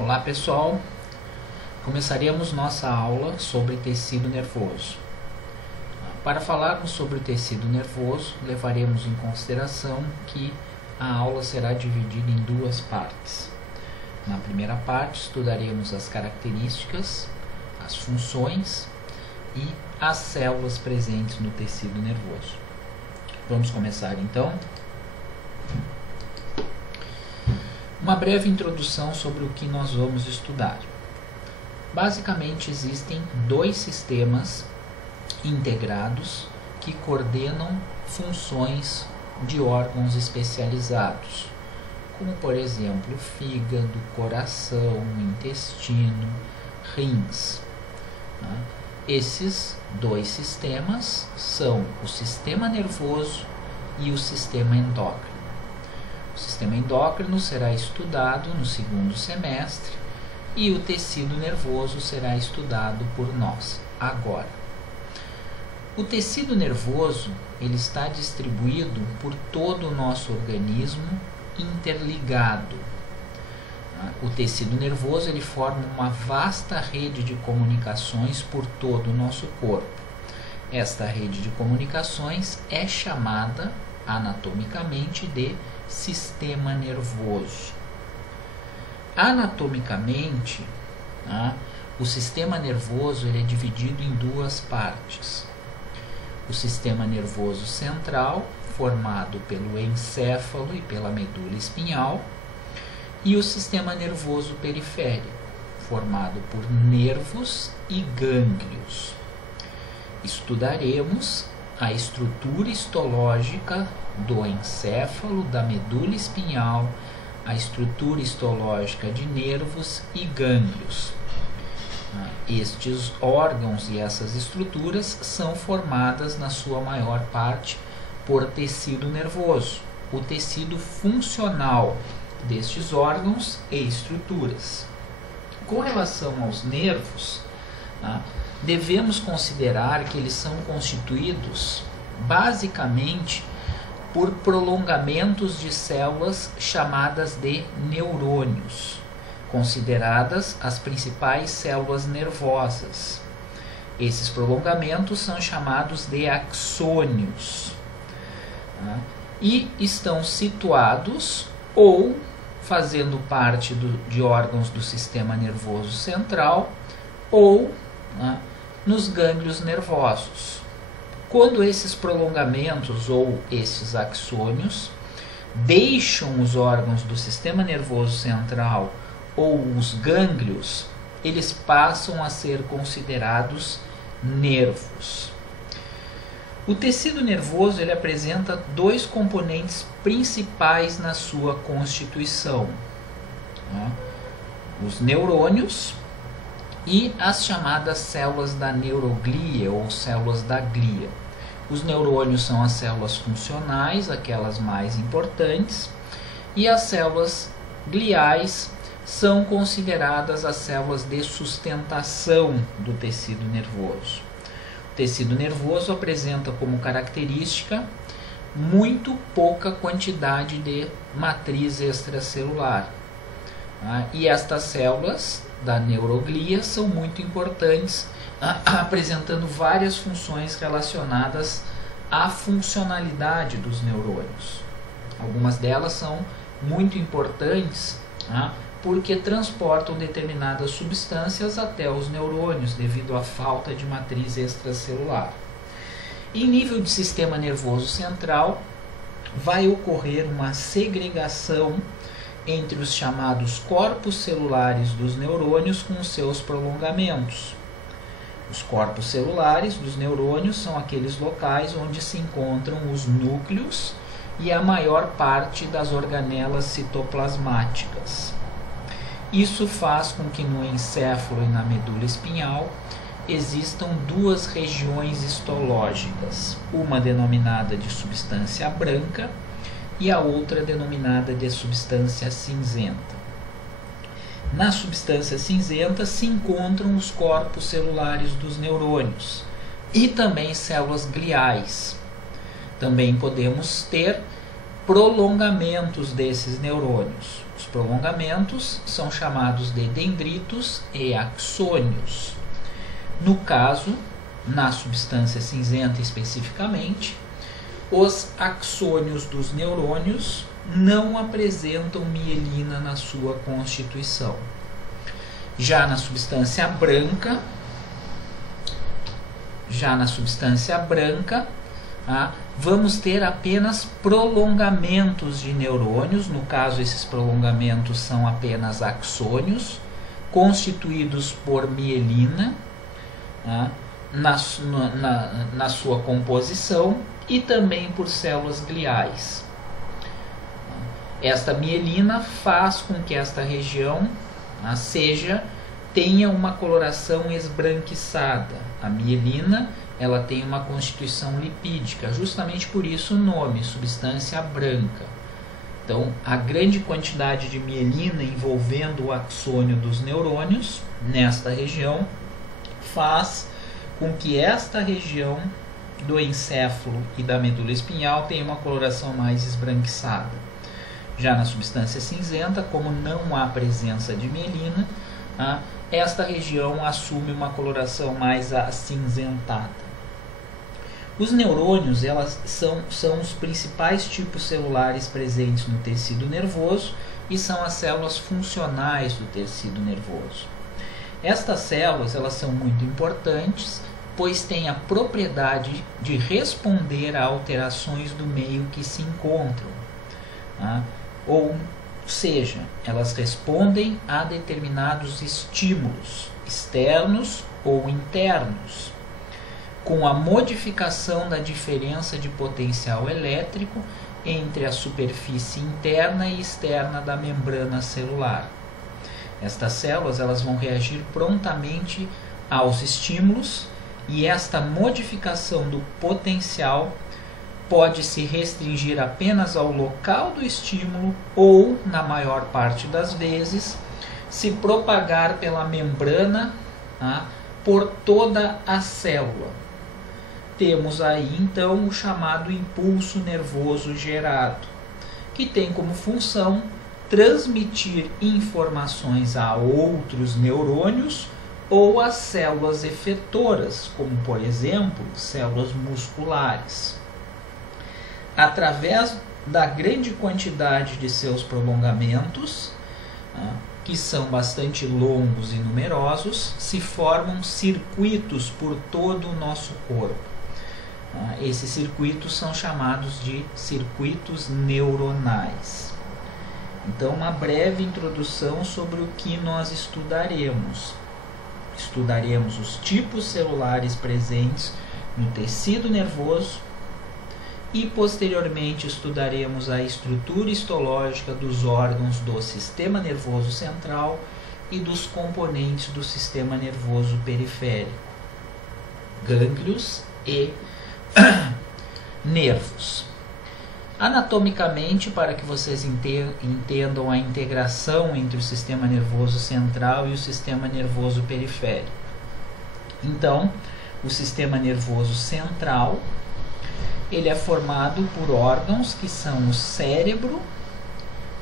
Olá pessoal, começaremos nossa aula sobre tecido nervoso. Para falarmos sobre o tecido nervoso, levaremos em consideração que a aula será dividida em duas partes. Na primeira parte estudaremos as características, as funções e as células presentes no tecido nervoso. Vamos começar então. Uma breve introdução sobre o que nós vamos estudar. Basicamente existem dois sistemas integrados que coordenam funções de órgãos especializados, como por exemplo fígado, coração, intestino, rins. Esses dois sistemas são o sistema nervoso e o sistema endócrino. O sistema endócrino será estudado no segundo semestre e o tecido nervoso será estudado por nós agora. O tecido nervoso ele está distribuído por todo o nosso organismo, interligado. O tecido nervoso ele forma uma vasta rede de comunicações por todo o nosso corpo. Esta rede de comunicações é chamada anatomicamente de sistema nervoso. Anatomicamente, o sistema nervoso ele é dividido em duas partes. O sistema nervoso central, formado pelo encéfalo e pela medula espinhal, e o sistema nervoso periférico, formado por nervos e gânglios. Estudaremos a estrutura histológica do encéfalo, da medula espinhal, a estrutura histológica de nervos e gânglios. Estes órgãos e essas estruturas são formadas, na sua maior parte, por tecido nervoso, o tecido funcional destes órgãos e estruturas. Com relação aos nervos, devemos considerar que eles são constituídos basicamente por prolongamentos de células chamadas de neurônios, consideradas as principais células nervosas. Esses prolongamentos são chamados de axônios e estão situados ou fazendo parte de órgãos do sistema nervoso central ou nos gânglios nervosos. Quando esses prolongamentos ou esses axônios deixam os órgãos do sistema nervoso central ou os gânglios, eles passam a ser considerados nervos. O tecido nervoso ele apresenta dois componentes principais na sua constituição: os neurônios e as chamadas células da neuroglia ou células da glia. Os neurônios são as células funcionais, aquelas mais importantes, e as células gliais são consideradas as células de sustentação do tecido nervoso. O tecido nervoso apresenta como característica muito pouca quantidade de matriz extracelular. E estas células da neuroglia são muito importantes, apresentando várias funções relacionadas à funcionalidade dos neurônios. Algumas delas são muito importantes porque transportam determinadas substâncias até os neurônios devido à falta de matriz extracelular. Em nível de sistema nervoso central, vai ocorrer uma segregação entre os chamados corpos celulares dos neurônios com seus prolongamentos. Os corpos celulares dos neurônios são aqueles locais onde se encontram os núcleos e a maior parte das organelas citoplasmáticas. Isso faz com que no encéfalo e na medula espinhal existam duas regiões histológicas, uma denominada de substância branca e a outra denominada de substância cinzenta. Na substância cinzenta se encontram os corpos celulares dos neurônios e também células gliais. Também podemos ter prolongamentos desses neurônios. Os prolongamentos são chamados de dendritos e axônios. No caso, na substância cinzenta especificamente, os axônios dos neurônios não apresentam mielina na sua constituição. Já na substância branca, vamos ter apenas prolongamentos de neurônios. No caso, esses prolongamentos são apenas axônios, constituídos por mielina na sua composição e também por células gliais. Esta mielina faz com que esta região tenha uma coloração esbranquiçada. A mielina, ela tem uma constituição lipídica, justamente por isso o nome, substância branca. Então, a grande quantidade de mielina envolvendo o axônio dos neurônios, nesta região, faz com que esta região do encéfalo e da medula espinhal tenha uma coloração mais esbranquiçada. Já na substância cinzenta, como não há presença de mielina, esta região assume uma coloração mais acinzentada. Os neurônios são os principais tipos celulares presentes no tecido nervoso e são as células funcionais do tecido nervoso. Estas células são muito importantes, pois têm a propriedade de responder a alterações do meio que se encontram. Ou seja, elas respondem a determinados estímulos externos ou internos, com a modificação da diferença de potencial elétrico entre a superfície interna e externa da membrana celular. Estas células vão reagir prontamente aos estímulos e esta modificação do potencial pode se restringir apenas ao local do estímulo ou, na maior parte das vezes, se propagar pela membrana por toda a célula. Temos aí então o chamado impulso nervoso gerado, que tem como função transmitir informações a outros neurônios ou a células efetoras, como por exemplo, células musculares. Através da grande quantidade de seus prolongamentos, que são bastante longos e numerosos, se formam circuitos por todo o nosso corpo. Esses circuitos são chamados de circuitos neuronais. Então, uma breve introdução sobre o que nós estudaremos. Estudaremos os tipos celulares presentes no tecido nervoso e, posteriormente, estudaremos a estrutura histológica dos órgãos do sistema nervoso central e dos componentes do sistema nervoso periférico, gânglios e nervos. Anatomicamente, para que vocês entendam a integração entre o sistema nervoso central e o sistema nervoso periférico. Então, o sistema nervoso central, ele é formado por órgãos que são o cérebro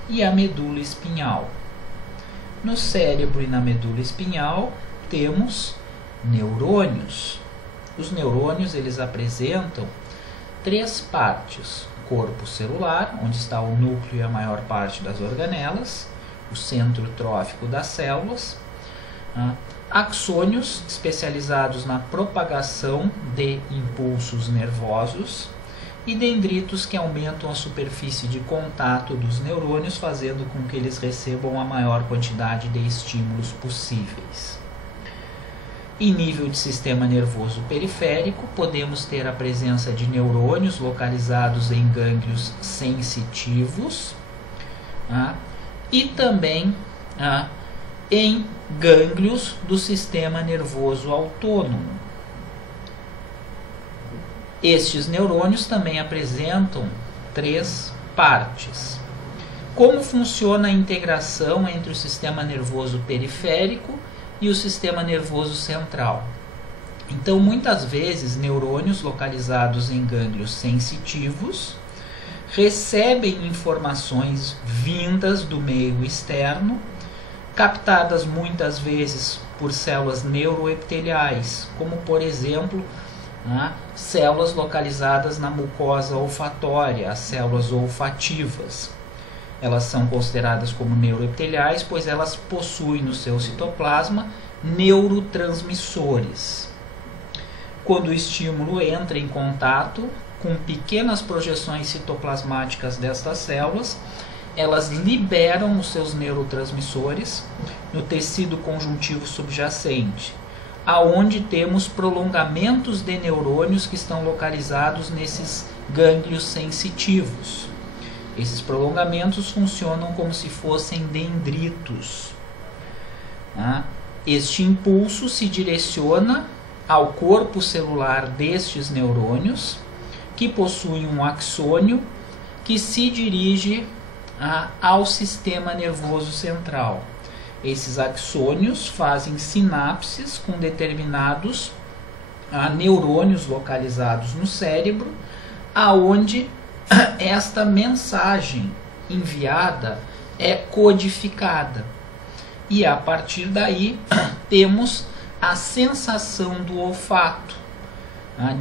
e a medula espinhal. No cérebro e na medula espinhal temos neurônios. Os neurônios, eles apresentam três partes: corpo celular, onde está o núcleo e a maior parte das organelas, o centro trófico das células, axônios, especializados na propagação de impulsos nervosos, e dendritos, que aumentam a superfície de contato dos neurônios, fazendo com que eles recebam a maior quantidade de estímulos possíveis. Em nível de sistema nervoso periférico, podemos ter a presença de neurônios localizados em gânglios sensitivos e também em gânglios do sistema nervoso autônomo. Estes neurônios também apresentam três partes. Como funciona a integração entre o sistema nervoso periférico e o sistema nervoso central? Então, muitas vezes, neurônios localizados em gânglios sensitivos recebem informações vindas do meio externo, captadas muitas vezes por células neuroepiteliais, como por exemplo, células localizadas na mucosa olfatória, as células olfativas. Elas são consideradas como neuroepiteliais, pois elas possuem no seu citoplasma neurotransmissores. Quando o estímulo entra em contato com pequenas projeções citoplasmáticas destas células, elas liberam os seus neurotransmissores no tecido conjuntivo subjacente, aonde temos prolongamentos de neurônios que estão localizados nesses gânglios sensitivos. Esses prolongamentos funcionam como se fossem dendritos. Este impulso se direciona ao corpo celular destes neurônios, que possuem um axônio que se dirige ao sistema nervoso central. Esses axônios fazem sinapses com determinados neurônios localizados no cérebro, aonde esta mensagem enviada é codificada. E a partir daí temos a sensação do olfato,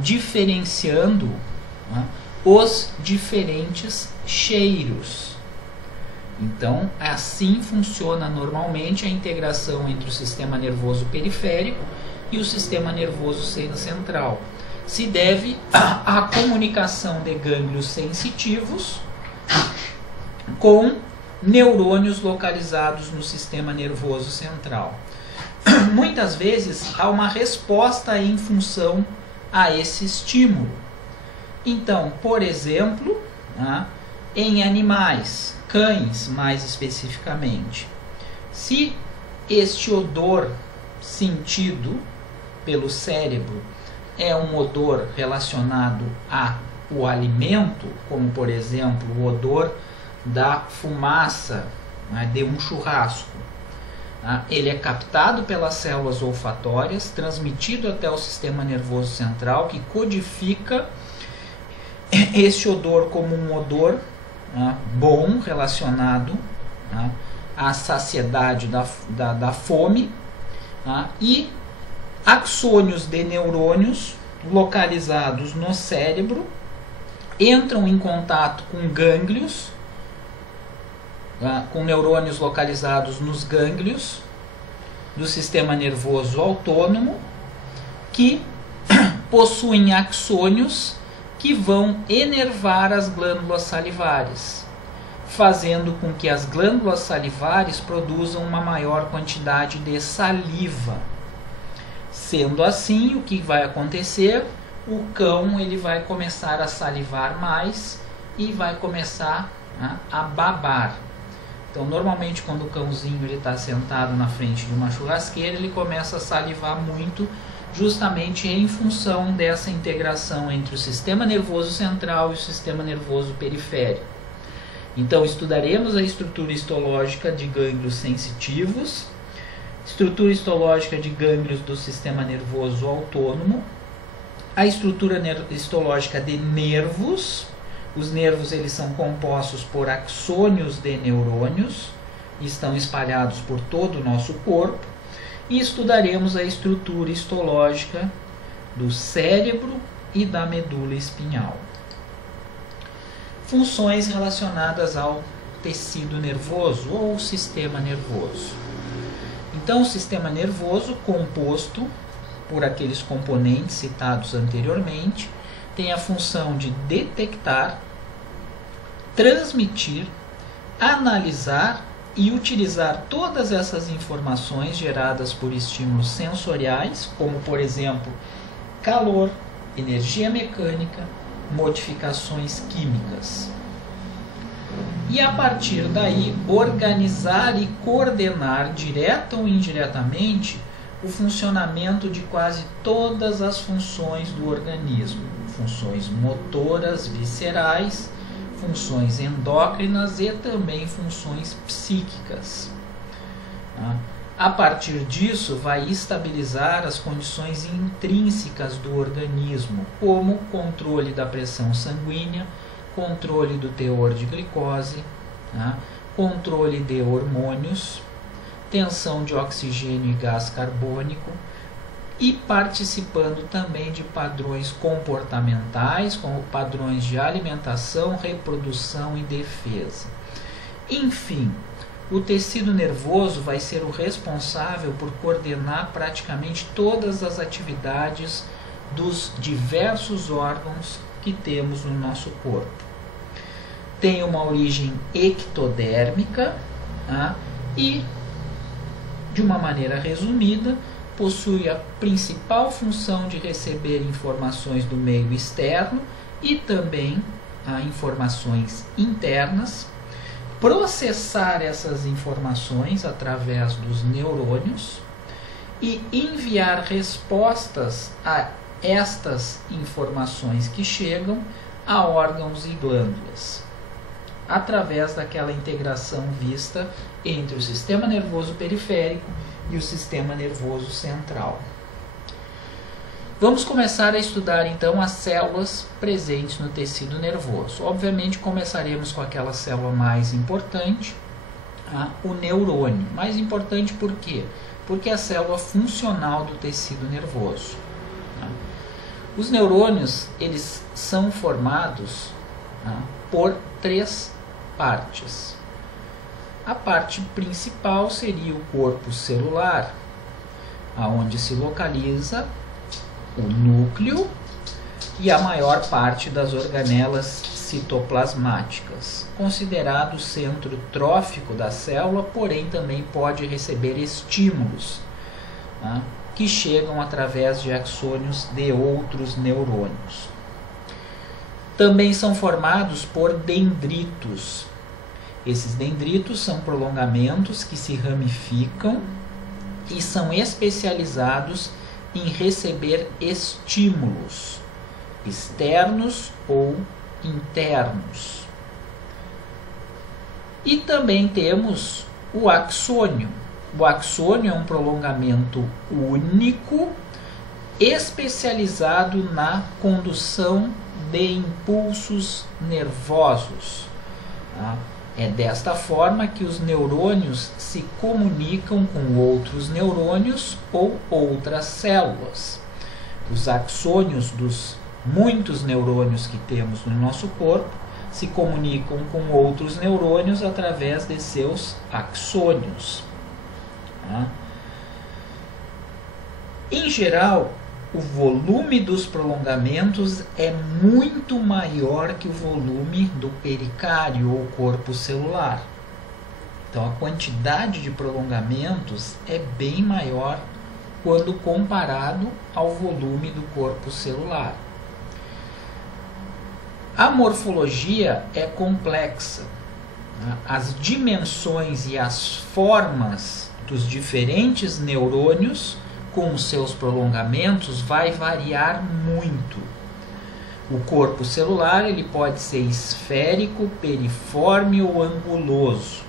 diferenciando os diferentes cheiros. Então, assim funciona normalmente a integração entre o sistema nervoso periférico e o sistema nervoso central. Se deve à comunicação de gânglios sensitivos com neurônios localizados no sistema nervoso central. Muitas vezes há uma resposta em função a esse estímulo. Então, por exemplo, em animais, cães mais especificamente, se este odor sentido pelo cérebro é um odor relacionado ao alimento, como por exemplo o odor da fumaça de um churrasco, ele é captado pelas células olfatórias, transmitido até o sistema nervoso central, que codifica este odor como um odor bom, relacionado à saciedade da fome, e axônios de neurônios localizados no cérebro entram em contato com gânglios, com neurônios localizados nos gânglios do sistema nervoso autônomo, que possuem axônios que vão enervar as glândulas salivares, fazendo com que as glândulas salivares produzam uma maior quantidade de saliva. Sendo assim, o que vai acontecer? O cão ele vai começar a salivar mais e vai começar a babar. Então, normalmente, quando o cãozinho está sentado na frente de uma churrasqueira, ele começa a salivar muito, justamente em função dessa integração entre o sistema nervoso central e o sistema nervoso periférico. Então, estudaremos a estrutura histológica de gânglios sensitivos, estrutura histológica de gânglios do sistema nervoso autônomo, a estrutura histológica de nervos. Os nervos eles são compostos por axônios de neurônios, estão espalhados por todo o nosso corpo, e estudaremos a estrutura histológica do cérebro e da medula espinhal. Funções relacionadas ao tecido nervoso ou sistema nervoso. Então, o sistema nervoso, composto por aqueles componentes citados anteriormente, tem a função de detectar, transmitir, analisar e utilizar todas essas informações geradas por estímulos sensoriais, como por exemplo calor, energia mecânica, modificações químicas. E a partir daí organizar e coordenar, direta ou indiretamente, o funcionamento de quase todas as funções do organismo, funções motoras, viscerais, funções endócrinas e também funções psíquicas. A partir disso, vai estabilizar as condições intrínsecas do organismo, como controle da pressão sanguínea, controle do teor de glicose, tá? Controle de hormônios, tensão de oxigênio e gás carbônico, e participando também de padrões comportamentais, como padrões de alimentação, reprodução e defesa. Enfim, o tecido nervoso vai ser o responsável por coordenar praticamente todas as atividades dos diversos órgãos que temos no nosso corpo. Tem uma origem ectodérmica, tá? E, de uma maneira resumida, possui a principal função de receber informações do meio externo e também informações internas, processar essas informações através dos neurônios e enviar respostas a estas informações que chegam a órgãos e glândulas, através daquela integração vista entre o sistema nervoso periférico e o sistema nervoso central. Vamos começar a estudar então as células presentes no tecido nervoso. Obviamente começaremos com aquela célula mais importante, o neurônio. Mais importante por quê? Porque é a célula funcional do tecido nervoso. Os neurônios, eles são formados por três partes. A parte principal seria o corpo celular, aonde se localiza o núcleo e a maior parte das organelas citoplasmáticas, considerado o centro trófico da célula, porém também pode receber estímulos, que chegam através de axônios de outros neurônios. Também são formados por dendritos. Esses dendritos são prolongamentos que se ramificam e são especializados em receber estímulos externos ou internos. E também temos o axônio. O axônio é um prolongamento único, especializado na condução de impulsos nervosos. É desta forma que os neurônios se comunicam com outros neurônios ou outras células. Os axônios dos muitos neurônios que temos no nosso corpo se comunicam com outros neurônios através de seus axônios. Em geral, o volume dos prolongamentos é muito maior que o volume do pericárdio ou corpo celular. Então, a quantidade de prolongamentos é bem maior quando comparado ao volume do corpo celular. A morfologia é complexa. As dimensões e as formas dos diferentes neurônios com os seus prolongamentos vai variar muito. O corpo celular ele pode ser esférico, periforme ou anguloso.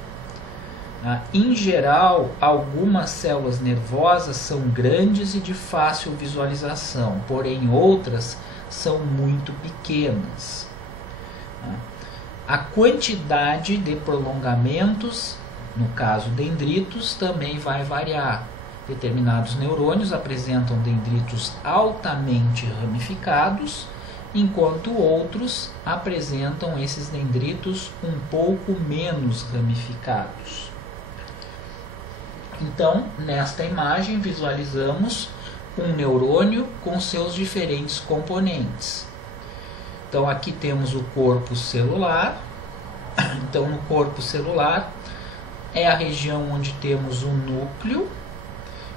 Em geral, algumas células nervosas são grandes e de fácil visualização, porém outras são muito pequenas. A quantidade de prolongamentos, no caso dendritos, também vai variar. Determinados neurônios apresentam dendritos altamente ramificados, enquanto outros apresentam esses dendritos um pouco menos ramificados. Então, nesta imagem visualizamos um neurônio com seus diferentes componentes. Então, aqui temos o corpo celular. Então, no corpo celular é a região onde temos o núcleo.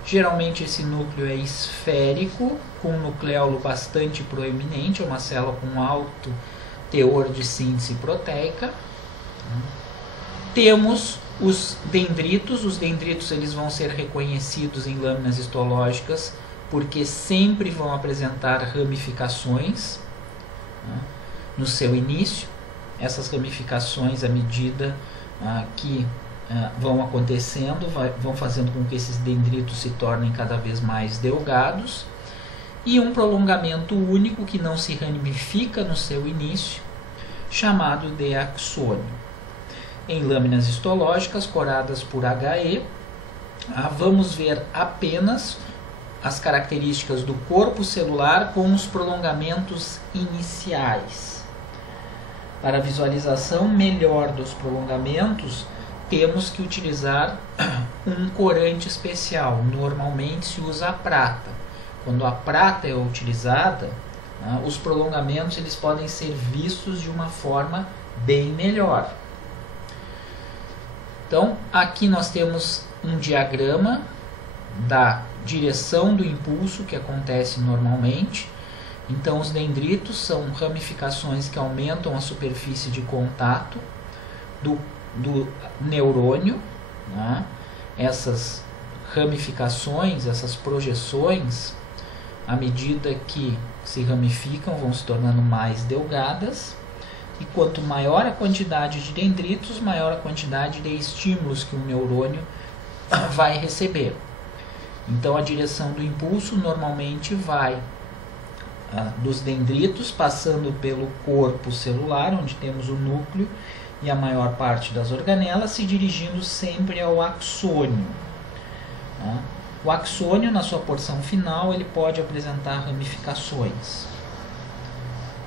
Geralmente esse núcleo é esférico, com um nucleolo bastante proeminente, é uma célula com alto teor de síntese proteica. Temos os dendritos eles vão ser reconhecidos em lâminas histológicas porque sempre vão apresentar ramificações no seu início. Essas ramificações, à medida que vão acontecendo, vão fazendo com que esses dendritos se tornem cada vez mais delgados, e um prolongamento único que não se ramifica no seu início chamado de axônio. Em lâminas histológicas coradas por HE, vamos ver apenas as características do corpo celular com os prolongamentos iniciais. Para a visualização melhor dos prolongamentos, temos que utilizar um corante especial. Normalmente se usa a prata. Quando a prata é utilizada, os prolongamentos eles podem ser vistos de uma forma bem melhor. Então, aqui nós temos um diagrama da direção do impulso que acontece normalmente. Então, os dendritos são ramificações que aumentam a superfície de contato do neurônio. Essas ramificações, essas projeções, à medida que se ramificam, vão se tornando mais delgadas. E quanto maior a quantidade de dendritos, maior a quantidade de estímulos que o neurônio vai receber. Então, a direção do impulso normalmente vai dos dendritos, passando pelo corpo celular, onde temos o núcleo e a maior parte das organelas, se dirigindo sempre ao axônio. O axônio, na sua porção final, ele pode apresentar ramificações.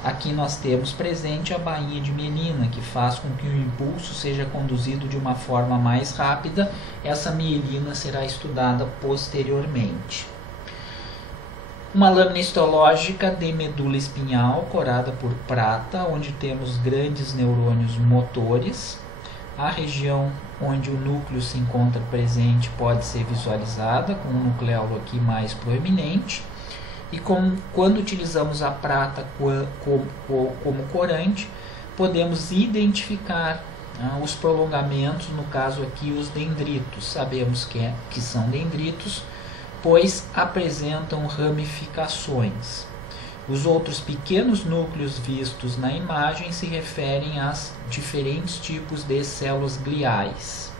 Aqui nós temos presente a bainha de mielina, que faz com que o impulso seja conduzido de uma forma mais rápida. Essa mielina será estudada posteriormente. Uma lâmina histológica de medula espinhal, corada por prata, onde temos grandes neurônios motores. A região onde o núcleo se encontra presente pode ser visualizada, com o nucleolo aqui mais proeminente. E quando utilizamos a prata como corante, podemos identificar os prolongamentos, no caso aqui os dendritos. Sabemos que são dendritos, pois apresentam ramificações. Os outros pequenos núcleos vistos na imagem se referem aos diferentes tipos de células gliais.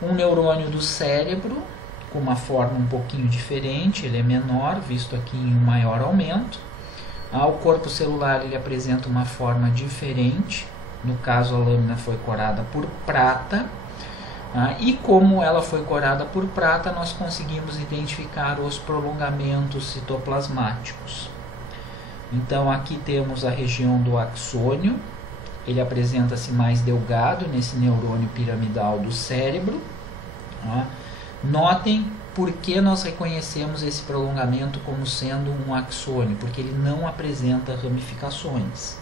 Um neurônio do cérebro, com uma forma um pouquinho diferente, ele é menor, visto aqui em um maior aumento. O corpo celular ele apresenta uma forma diferente, no caso a lâmina foi corada por prata, e como ela foi corada por prata, nós conseguimos identificar os prolongamentos citoplasmáticos. Então aqui temos a região do axônio, ele apresenta-se mais delgado nesse neurônio piramidal do cérebro. Notem por que nós reconhecemos esse prolongamento como sendo um axônio, porque ele não apresenta ramificações.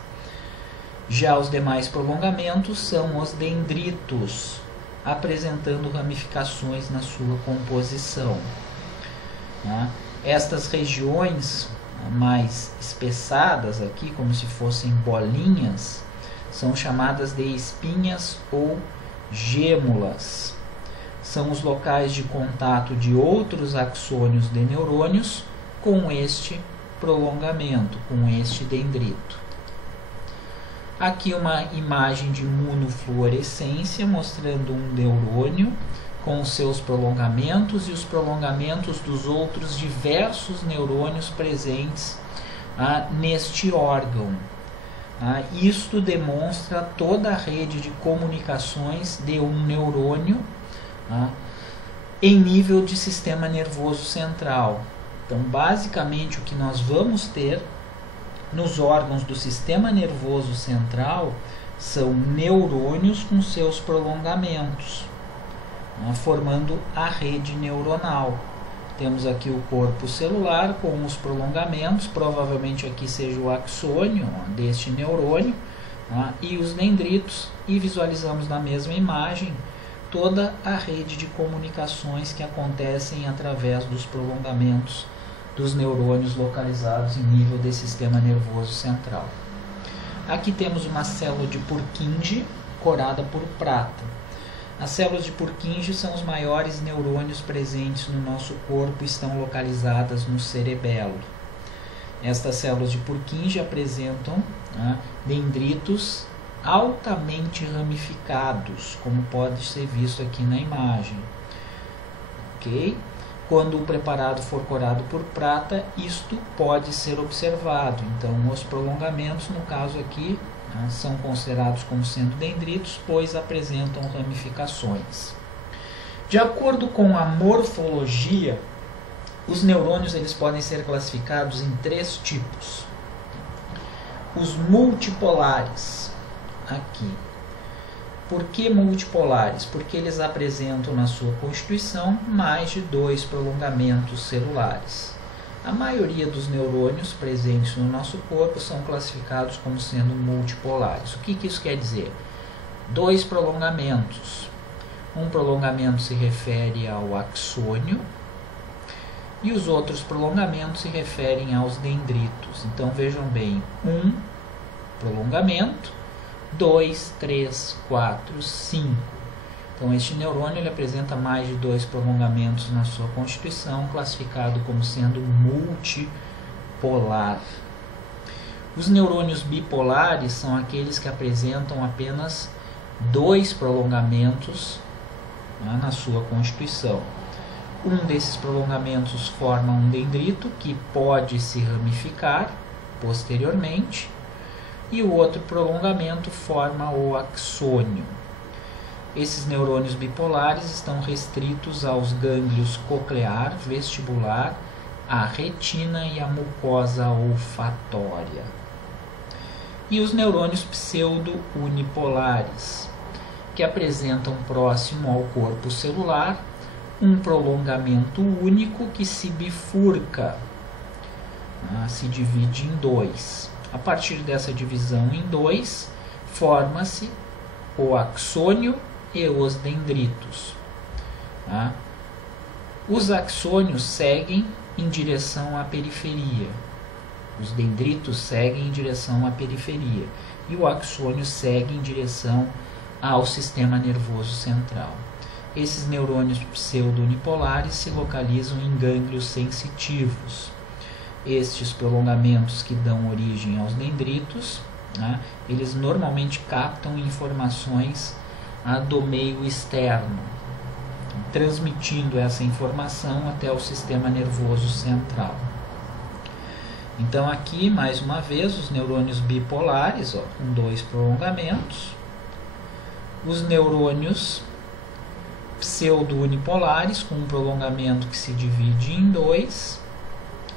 Já os demais prolongamentos são os dendritos, apresentando ramificações na sua composição. Estas regiões mais espessadas aqui, como se fossem bolinhas, são chamadas de espinhas ou gêmulas. São os locais de contato de outros axônios de neurônios com este prolongamento, com este dendrito. Aqui uma imagem de imunofluorescência mostrando um neurônio com os seus prolongamentos e os prolongamentos dos outros diversos neurônios presentes neste órgão. Isto demonstra toda a rede de comunicações de um neurônio em nível de sistema nervoso central. Então, basicamente, o que nós vamos ter nos órgãos do sistema nervoso central são neurônios com seus prolongamentos, formando a rede neuronal. Temos aqui o corpo celular com os prolongamentos, provavelmente aqui seja o axônio deste neurônio, e os dendritos, e visualizamos na mesma imagem toda a rede de comunicações que acontecem através dos prolongamentos dos neurônios localizados em nível de sistema nervoso central. Aqui temos uma célula de Purkinje corada por prata. As células de Purkinje são os maiores neurônios presentes no nosso corpo e estão localizadas no cerebelo. Estas células de Purkinje apresentam dendritos altamente ramificados, como pode ser visto aqui na imagem. Ok? Quando o preparado for corado por prata, isto pode ser observado. Então, os prolongamentos, no caso aqui, são considerados como sendo dendritos, pois apresentam ramificações. De acordo com a morfologia, os neurônios eles podem ser classificados em 3 tipos. Os multipolares, aqui. Por que multipolares? Porque eles apresentam na sua constituição mais de 2 prolongamentos celulares. A maioria dos neurônios presentes no nosso corpo são classificados como sendo multipolares. O que isso quer dizer? 2 prolongamentos. Um prolongamento se refere ao axônio e os outros prolongamentos se referem aos dendritos. Então vejam bem, 1 prolongamento, 2, 3, 4, 5. Então este neurônio ele apresenta mais de 2 prolongamentos na sua constituição, classificado como sendo multipolar. Os neurônios bipolares são aqueles que apresentam apenas 2 prolongamentos na sua constituição. Um desses prolongamentos forma um dendrito que pode se ramificar posteriormente, e o outro prolongamento forma o axônio. Esses neurônios bipolares estão restritos aos gânglios coclear, vestibular, a retina e a mucosa olfatória. E os neurônios pseudo-unipolares, que apresentam próximo ao corpo celular um prolongamento único que se bifurca, se divide em 2. A partir dessa divisão em 2, forma-se o axônio e os dendritos. Os axônios seguem em direção à periferia, os dendritos seguem em direção à periferia e o axônio segue em direção ao sistema nervoso central. Esses neurônios pseudo-unipolares se localizam em gânglios sensitivos. Estes prolongamentos que dão origem aos dendritos, eles normalmente captam informações do meio externo, transmitindo essa informação até o sistema nervoso central. Então aqui, mais uma vez, os neurônios bipolares, com 2 prolongamentos, os neurônios pseudo-unipolares, com um prolongamento que se divide em 2,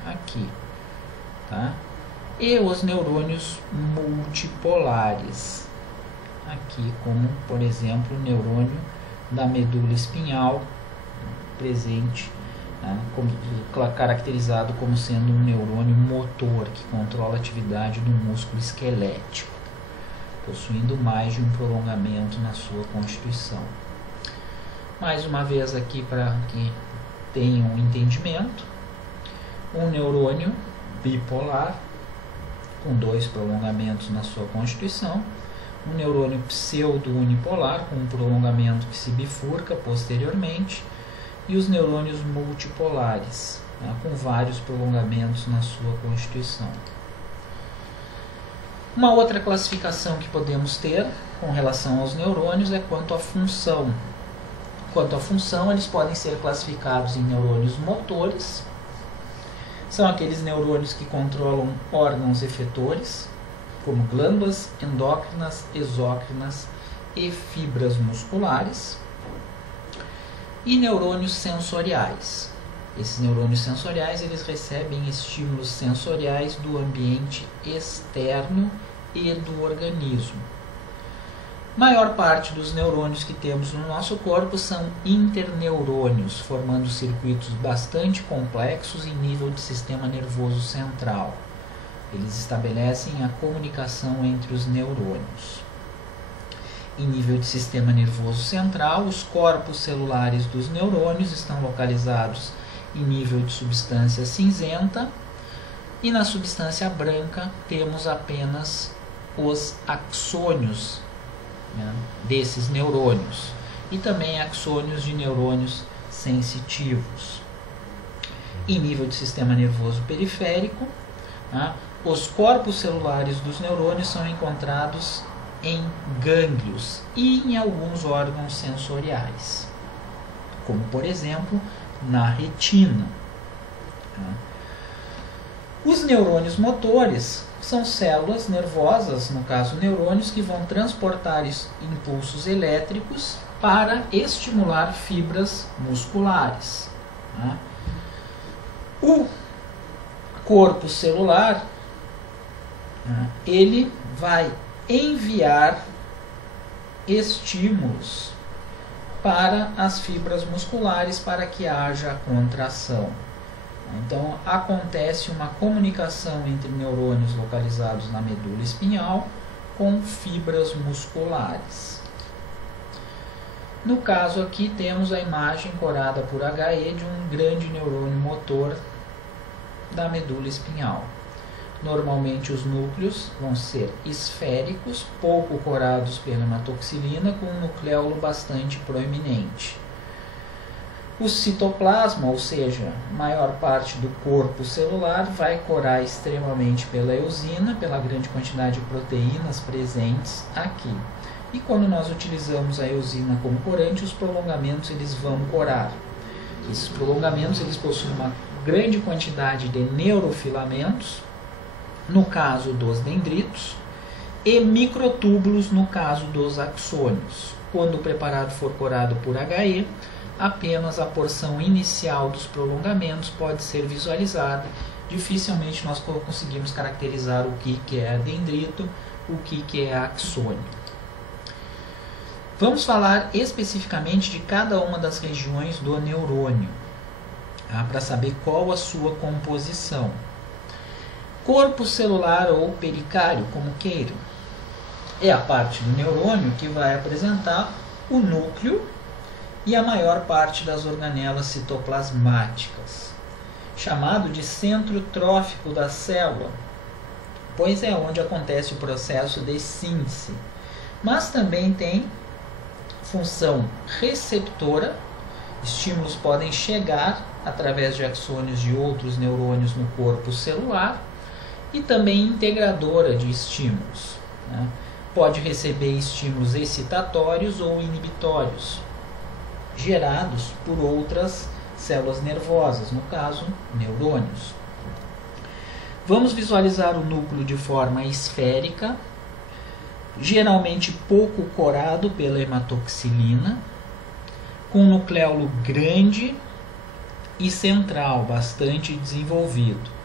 aqui, e os neurônios multipolares, aqui, como por exemplo o neurônio da medula espinhal, presente, caracterizado como sendo um neurônio motor, que controla a atividade do músculo esquelético, possuindo mais de um prolongamento na sua constituição. Mais uma vez aqui, para que tenham um entendimento, um neurônio bipolar com 2 prolongamentos na sua constituição, um neurônio pseudo-unipolar com um prolongamento que se bifurca posteriormente, e os neurônios multipolares, com vários prolongamentos na sua constituição. Uma outra classificação que podemos ter com relação aos neurônios é quanto à função. Quanto à função, eles podem ser classificados em neurônios motores. São aqueles neurônios que controlam órgãos efetores, como glândulas endócrinas, exócrinas e fibras musculares. E neurônios sensoriais. Esses neurônios sensoriais eles recebem estímulos sensoriais do ambiente externo e do organismo. Maior parte dos neurônios que temos no nosso corpo são interneurônios, formando circuitos bastante complexos em nível de sistema nervoso central. Eles estabelecem a comunicação entre os neurônios. Em nível de sistema nervoso central, os corpos celulares dos neurônios estão localizados em nível de substância cinzenta, e na substância branca temos apenas os axônios desses neurônios, e também axônios de neurônios sensitivos. Em nível de sistema nervoso periférico, os corpos celulares dos neurônios são encontrados em gânglios e em alguns órgãos sensoriais, como por exemplo na retina. Os neurônios motores são células nervosas, no caso neurônios, que vão transportar impulsos elétricos para estimular fibras musculares. Né? O corpo celular, né, ele vai enviar estímulos para as fibras musculares para que haja contração. Então, acontece uma comunicação entre neurônios localizados na medula espinhal com fibras musculares. No caso aqui, temos a imagem corada por HE de um grande neurônio motor da medula espinhal. Normalmente, os núcleos vão ser esféricos, pouco corados pela hematoxilina, com um nucleolo bastante proeminente. O citoplasma, ou seja, a maior parte do corpo celular, vai corar extremamente pela eosina, pela grande quantidade de proteínas presentes aqui. E quando nós utilizamos a eosina como corante, os prolongamentos eles vão corar. Esses prolongamentos eles possuem uma grande quantidade de neurofilamentos, no caso dos dendritos, e microtúbulos, no caso dos axônios. Quando o preparado for corado por HE, apenas a porção inicial dos prolongamentos pode ser visualizada. Dificilmente nós conseguimos caracterizar o que é dendrito, o que é axônio. Vamos falar especificamente de cada uma das regiões do neurônio, tá? Para saber qual a sua composição. Corpo celular ou pericário, como queiram, é a parte do neurônio que vai apresentar o núcleo e a maior parte das organelas citoplasmáticas, chamado de centro trófico da célula, pois é onde acontece o processo de síntese, mas também tem função receptora. Estímulos podem chegar através de axônios de outros neurônios no corpo celular, e também integradora de estímulos, né? Pode receber estímulos excitatórios ou inibitórios, gerados por outras células nervosas, no caso, neurônios. Vamos visualizar o núcleo de forma esférica, geralmente pouco corado pela hematoxilina, com um nucleolo grande e central, bastante desenvolvido.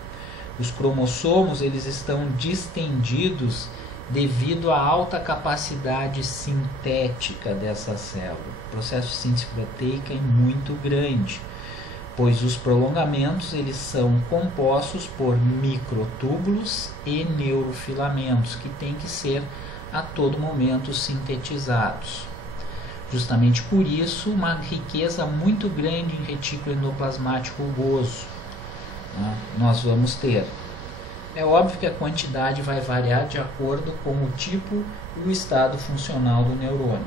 Os cromossomos eles estão distendidos devido à alta capacidade sintética dessa célula. O processo de síntese proteica é muito grande, pois os prolongamentos eles são compostos por microtúbulos e neurofilamentos, que têm que ser a todo momento sintetizados. Justamente por isso, uma riqueza muito grande em retículo endoplasmático rugoso nós vamos ter. É óbvio que a quantidade vai variar de acordo com o tipo e o estado funcional do neurônio.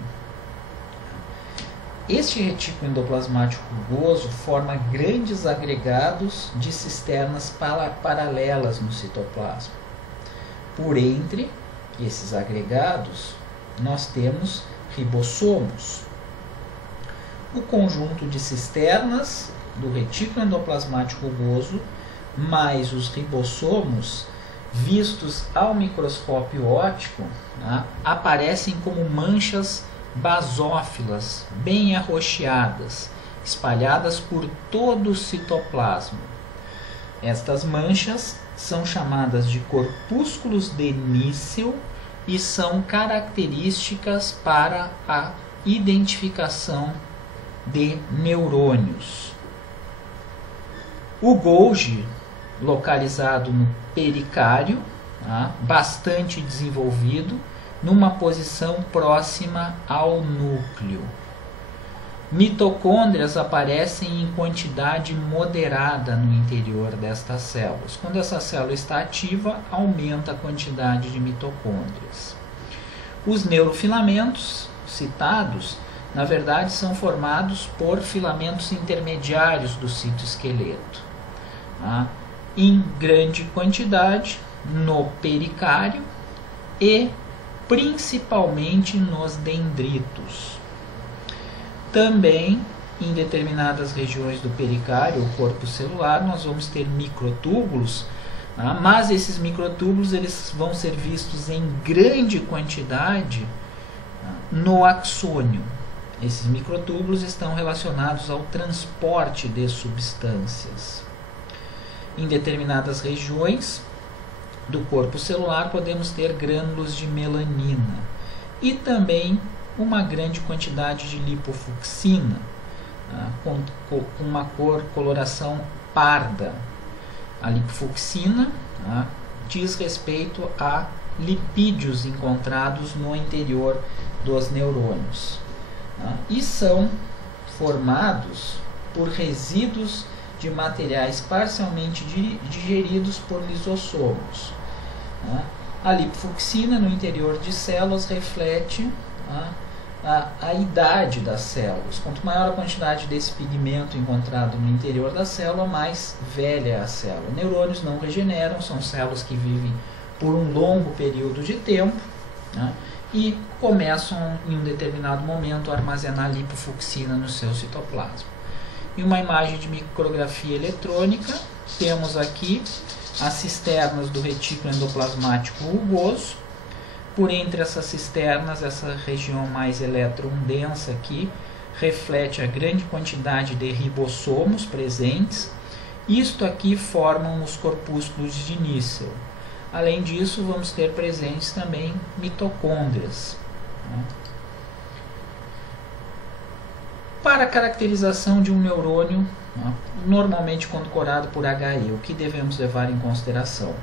Este retículo endoplasmático rugoso forma grandes agregados de cisternas paralelas no citoplasma. Por entre esses agregados, nós temos ribossomos. O conjunto de cisternas do retículo endoplasmático rugoso mais os ribossomos, vistos ao microscópio óptico, aparecem como manchas basófilas, bem arroxeadas, espalhadas por todo o citoplasma. Estas manchas são chamadas de corpúsculos de Nissl e são características para a identificação de neurônios. O Golgi, localizado no pericário, bastante desenvolvido, numa posição próxima ao núcleo. Mitocôndrias aparecem em quantidade moderada no interior destas células. Quando essa célula está ativa, aumenta a quantidade de mitocôndrias. Os neurofilamentos citados, na verdade, são formados por filamentos intermediários do citoesqueleto, em grande quantidade no pericário e principalmente nos dendritos. Também em determinadas regiões do pericário, o corpo celular, nós vamos ter microtúbulos Mas esses microtúbulos eles vão ser vistos em grande quantidade no axônio. Esses microtúbulos estão relacionados ao transporte de substâncias. Em determinadas regiões do corpo celular podemos ter grânulos de melanina e também uma grande quantidade de lipofucsina, com uma coloração parda. A lipofucsina diz respeito a lipídios encontrados no interior dos neurônios e são formados por resíduos de materiais parcialmente digeridos por lisossomos. A lipofucsina no interior de células reflete a idade das células. Quanto maior a quantidade desse pigmento encontrado no interior da célula, mais velha é a célula. Neurônios não regeneram, são células que vivem por um longo período de tempo, e começam em um determinado momento a armazenar lipofucsina no seu citoplasma. Em uma imagem de micrografia eletrônica, temos aqui as cisternas do retículo endoplasmático rugoso. Por entre essas cisternas, essa região mais elétron-densa aqui reflete a grande quantidade de ribossomos presentes. Isto aqui formam os corpúsculos de Nissl. Além disso, vamos ter presentes também mitocôndrias. Para a caracterização de um neurônio, normalmente condecorado por HE, o que devemos levar em consideração?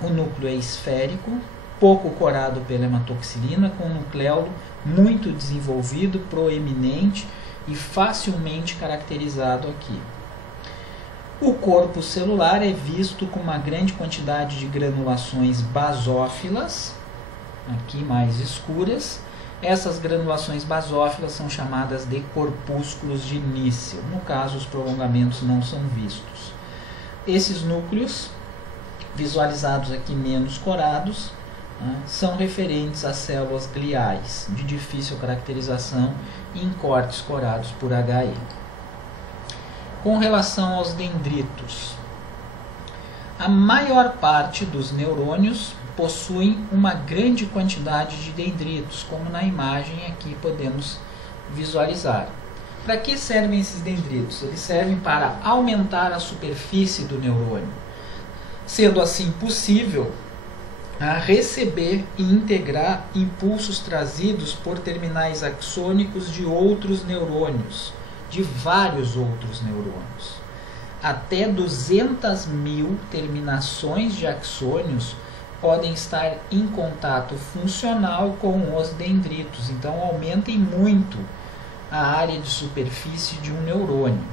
O núcleo é esférico, pouco corado pela hematoxilina, com um nucleolo muito desenvolvido, proeminente e facilmente caracterizado aqui. O corpo celular é visto com uma grande quantidade de granulações basófilas, aqui mais escuras. Essas granulações basófilas são chamadas de corpúsculos de Nissl. No caso, os prolongamentos não são vistos. Esses núcleos, visualizados aqui menos corados, são referentes às células gliais, de difícil caracterização em cortes corados por HE. Com relação aos dendritos, a maior parte dos neurônios possuem uma grande quantidade de dendritos, como na imagem aqui podemos visualizar. Para que servem esses dendritos? Eles servem para aumentar a superfície do neurônio, sendo assim possível receber e integrar impulsos trazidos por terminais axônicos de outros neurônios, de vários outros neurônios. Até 200.000 terminações de axônios podem estar em contato funcional com os dendritos, então aumentem muito a área de superfície de um neurônio.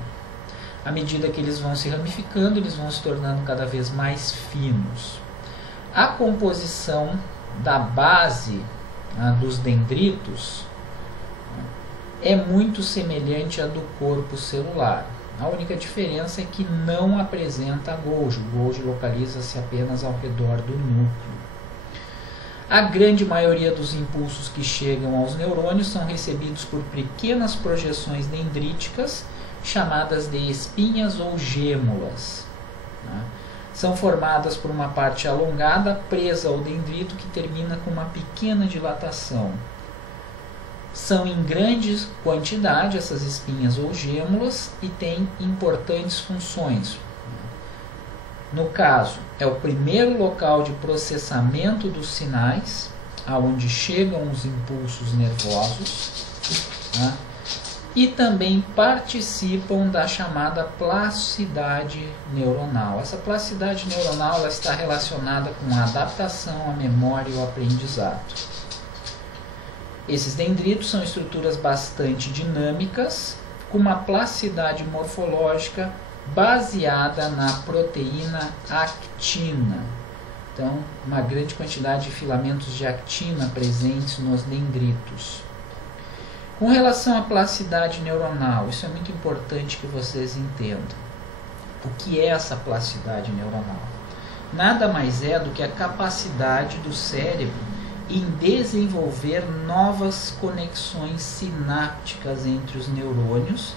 À medida que eles vão se ramificando, eles vão se tornando cada vez mais finos. A composição da base dos dendritos é muito semelhante à do corpo celular. A única diferença é que não apresenta Golgi. O Golgi localiza-se apenas ao redor do núcleo. A grande maioria dos impulsos que chegam aos neurônios são recebidos por pequenas projeções dendríticas, chamadas de espinhas ou gêmulas. São formadas por uma parte alongada presa ao dendrito que termina com uma pequena dilatação. São em grande quantidade essas espinhas ou gêmulas e têm importantes funções. No caso, é o primeiro local de processamento dos sinais, aonde chegam os impulsos nervosos, e também participam da chamada plasticidade neuronal. Essa plasticidade neuronal ela está relacionada com a adaptação, a memória e o aprendizado. Esses dendritos são estruturas bastante dinâmicas, com uma plasticidade morfológica baseada na proteína actina. Então, uma grande quantidade de filamentos de actina presentes nos dendritos. Com relação à plasticidade neuronal, isso é muito importante que vocês entendam. O que é essa plasticidade neuronal? Nada mais é do que a capacidade do cérebro em desenvolver novas conexões sinápticas entre os neurônios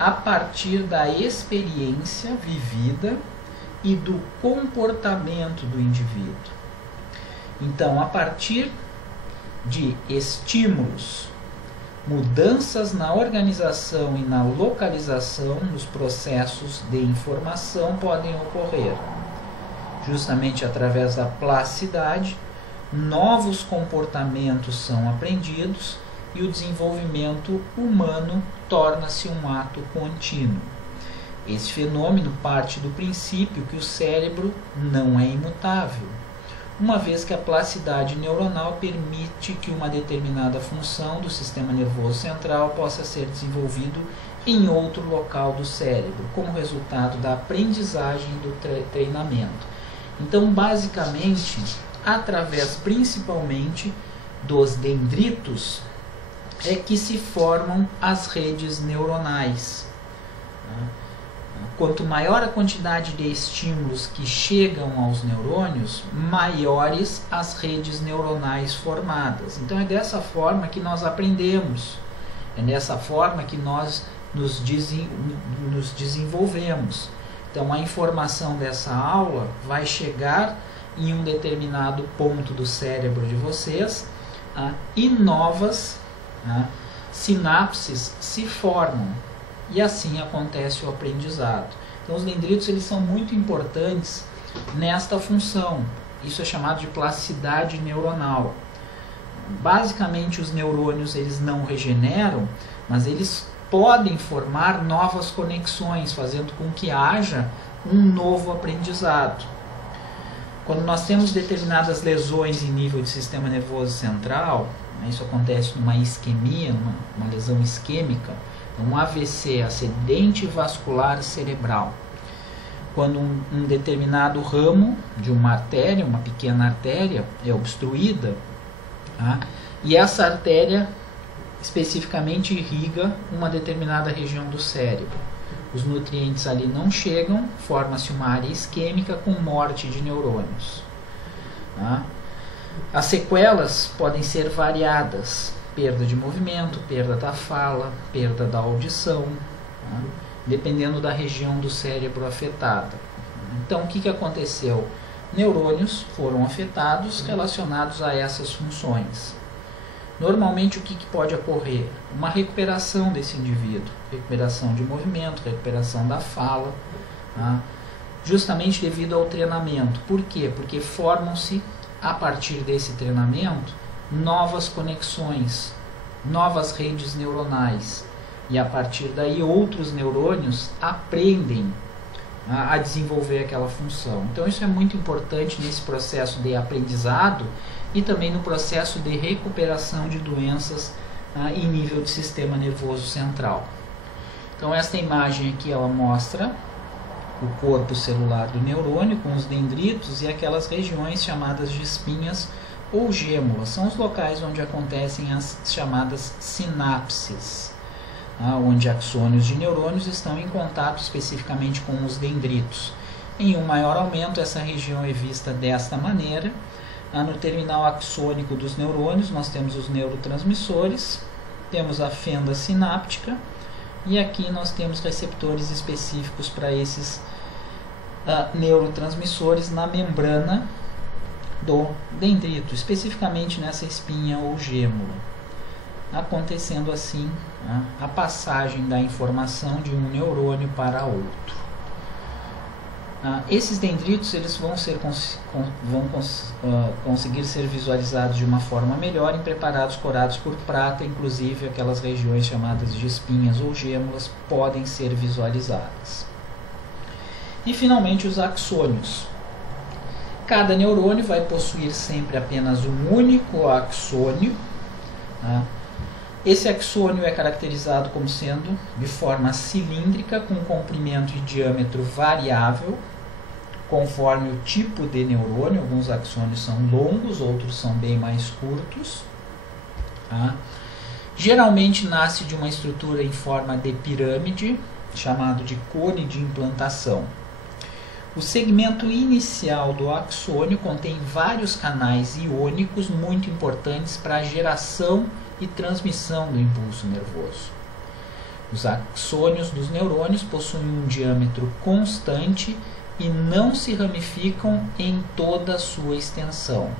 a partir da experiência vivida e do comportamento do indivíduo. Então, a partir de estímulos, mudanças na organização e na localização dos processos de informação podem ocorrer. Justamente através da plasticidade, novos comportamentos são aprendidos e o desenvolvimento humano torna-se um ato contínuo. Esse fenômeno parte do princípio que o cérebro não é imutável, uma vez que a plasticidade neuronal permite que uma determinada função do sistema nervoso central possa ser desenvolvido em outro local do cérebro, como resultado da aprendizagem e do treinamento. Então, basicamente, através principalmente dos dendritos, é que se formam as redes neuronais. Quanto maior a quantidade de estímulos que chegam aos neurônios, maiores as redes neuronais formadas. Então é dessa forma que nós aprendemos, é dessa forma que nós nos desenvolvemos. Então a informação dessa aula vai chegar em um determinado ponto do cérebro de vocês, e novas sinapses se formam. E assim acontece o aprendizado. Então os dendritos eles são muito importantes nesta função. Isso é chamado de plasticidade neuronal. Basicamente os neurônios eles não regeneram, mas eles podem formar novas conexões, fazendo com que haja um novo aprendizado. Quando nós temos determinadas lesões em nível de sistema nervoso central, isso acontece numa isquemia, uma lesão isquêmica, um AVC, acidente vascular cerebral. Quando um determinado ramo de uma artéria, uma pequena artéria, é obstruída, e essa artéria especificamente irriga uma determinada região do cérebro. Os nutrientes ali não chegam, forma-se uma área isquêmica com morte de neurônios. As sequelas podem ser variadas. Perda de movimento, perda da fala, perda da audição, dependendo da região do cérebro afetada. Então, o que aconteceu? Neurônios foram afetados relacionados a essas funções. Normalmente, o que pode ocorrer? Uma recuperação desse indivíduo, recuperação de movimento, recuperação da fala, justamente devido ao treinamento. Por quê? Porque formam-se, a partir desse treinamento, novas conexões, novas redes neuronais, e a partir daí outros neurônios aprendem a desenvolver aquela função. Então isso é muito importante nesse processo de aprendizado e também no processo de recuperação de doenças em nível de sistema nervoso central. Então esta imagem aqui ela mostra o corpo celular do neurônio com os dendritos e aquelas regiões chamadas de espinhas ou gêmulas, são os locais onde acontecem as chamadas sinapses, onde axônios de neurônios estão em contato especificamente com os dendritos. Em um maior aumento, essa região é vista desta maneira. No terminal axônico dos neurônios, nós temos os neurotransmissores, temos a fenda sináptica, e aqui nós temos receptores específicos para esses neurotransmissores na membrana do dendrito, especificamente nessa espinha ou gêmula, acontecendo assim a passagem da informação de um neurônio para outro. Esses dendritos eles vão conseguir ser visualizados de uma forma melhor em preparados corados por prata, inclusive aquelas regiões chamadas de espinhas ou gêmulas podem ser visualizadas. E finalmente os axônios. Cada neurônio vai possuir sempre apenas um único axônio. Esse axônio é caracterizado como sendo de forma cilíndrica, com comprimento e diâmetro variável, conforme o tipo de neurônio. Alguns axônios são longos, outros são bem mais curtos. Geralmente nasce de uma estrutura em forma de pirâmide, chamado de cone de implantação. O segmento inicial do axônio contém vários canais iônicos muito importantes para a geração e transmissão do impulso nervoso. Os axônios dos neurônios possuem um diâmetro constante e não se ramificam em toda a sua extensão.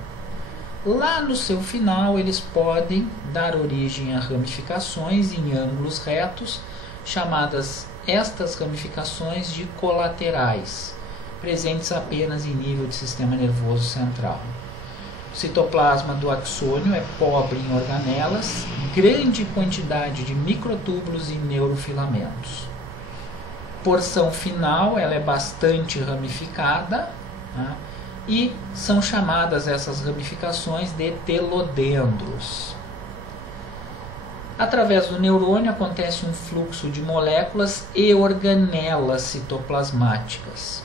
Lá no seu final, eles podem dar origem a ramificações em ângulos retos, chamadas estas ramificações de colaterais, presentes apenas em nível de sistema nervoso central. O citoplasma do axônio é pobre em organelas, grande quantidade de microtúbulos e neurofilamentos. Porção final, ela é bastante ramificada, né? E são chamadas essas ramificações de telodendros. Através do neurônio acontece um fluxo de moléculas e organelas citoplasmáticas.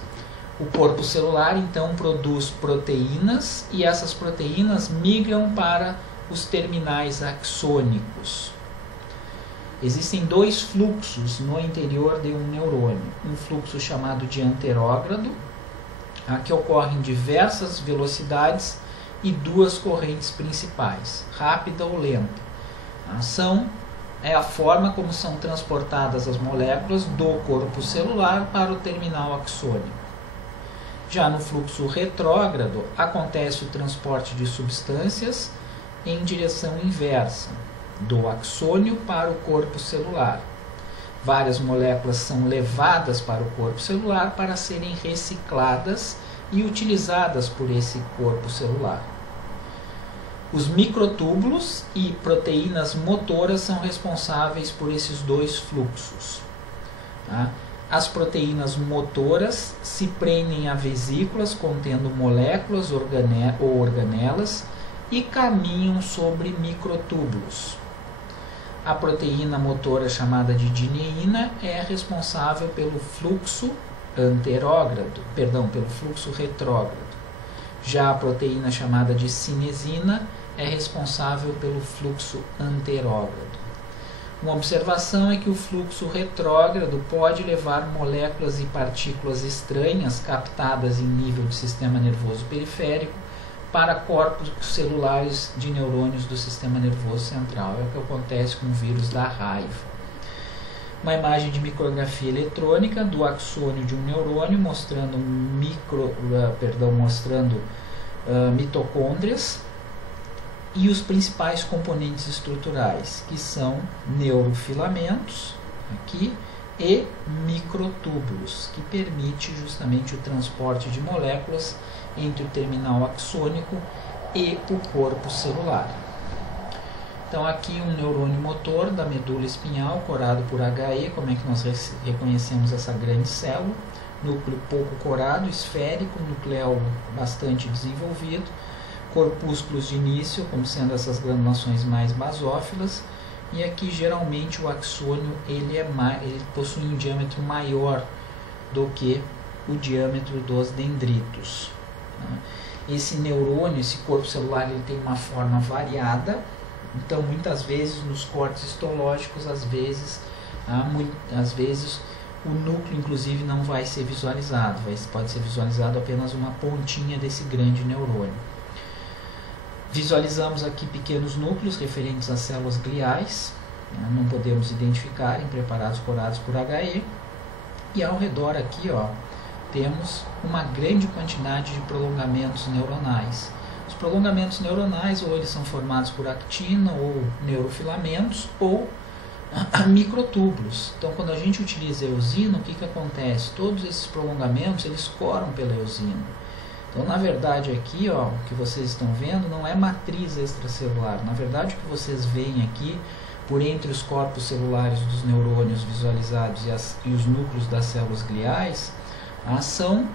O corpo celular então produz proteínas e essas proteínas migram para os terminais axônicos. Existem dois fluxos no interior de um neurônio. Um fluxo chamado de anterógrado, que ocorre em diversas velocidades, e duas correntes principais, rápida ou lenta. A ação é a forma como são transportadas as moléculas do corpo celular para o terminal axônico. Já no fluxo retrógrado, acontece o transporte de substâncias em direção inversa, do axônio para o corpo celular. Várias moléculas são levadas para o corpo celular para serem recicladas e utilizadas por esse corpo celular. Os microtúbulos e proteínas motoras são responsáveis por esses dois fluxos. As proteínas motoras se prendem a vesículas contendo moléculas ou organelas e caminham sobre microtúbulos. A proteína motora chamada de dineína é responsável pelo fluxo pelo fluxo retrógrado. Já a proteína chamada de cinesina é responsável pelo fluxo anterógrado. Uma observação é que o fluxo retrógrado pode levar moléculas e partículas estranhas captadas em nível de sistema nervoso periférico para corpos celulares de neurônios do sistema nervoso central. É o que acontece com o vírus da raiva. Uma imagem de micrografia eletrônica do axônio de um neurônio mostrando mitocôndrias e os principais componentes estruturais, que são neurofilamentos aqui, e microtúbulos, que permite justamente o transporte de moléculas entre o terminal axônico e o corpo celular. Então aqui um neurônio motor da medula espinhal, corado por HE. Como é que nós reconhecemos essa grande célula? Núcleo pouco corado, esférico, nucleolo bastante desenvolvido, corpúsculos de início, como sendo essas granulações mais basófilas, e aqui geralmente o axônio ele possui um diâmetro maior do que o diâmetro dos dendritos. Esse neurônio, esse corpo celular, ele tem uma forma variada, então muitas vezes nos cortes histológicos, às vezes o núcleo inclusive não vai ser visualizado, pode ser visualizado apenas uma pontinha desse grande neurônio. Visualizamos aqui pequenos núcleos referentes às células gliais, não podemos identificar em preparados corados por HE, e ao redor aqui temos uma grande quantidade de prolongamentos neuronais. Os prolongamentos neuronais ou eles são formados por actina ou neurofilamentos ou microtúbulos. Então quando a gente utiliza eosina, o que acontece? Todos esses prolongamentos eles coram pela eosina. Então, na verdade, aqui, o que vocês estão vendo não é matriz extracelular. Na verdade, o que vocês veem aqui, por entre os corpos celulares dos neurônios visualizados e os núcleos das células gliais, são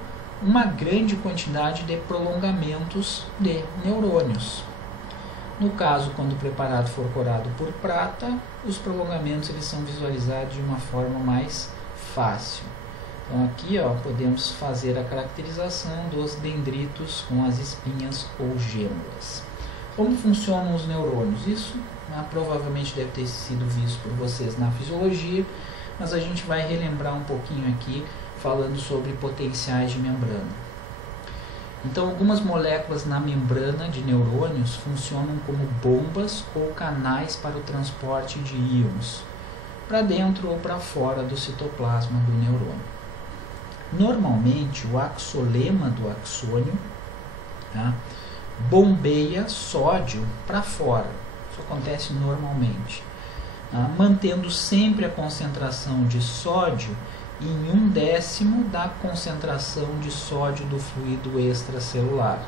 uma grande quantidade de prolongamentos de neurônios. No caso, quando o preparado for corado por prata, os prolongamentos eles são visualizados de uma forma mais fácil. Então aqui podemos fazer a caracterização dos dendritos com as espinhas ou gêmulas. Como funcionam os neurônios? Isso provavelmente deve ter sido visto por vocês na fisiologia, mas a gente vai relembrar um pouquinho aqui falando sobre potenciais de membrana. Então algumas moléculas na membrana de neurônios funcionam como bombas ou canais para o transporte de íons para dentro ou para fora do citoplasma do neurônio. Normalmente o axolema do axônio, tá, bombeia sódio para fora. Isso acontece normalmente, tá, mantendo sempre a concentração de sódio em 1/10 da concentração de sódio do fluido extracelular.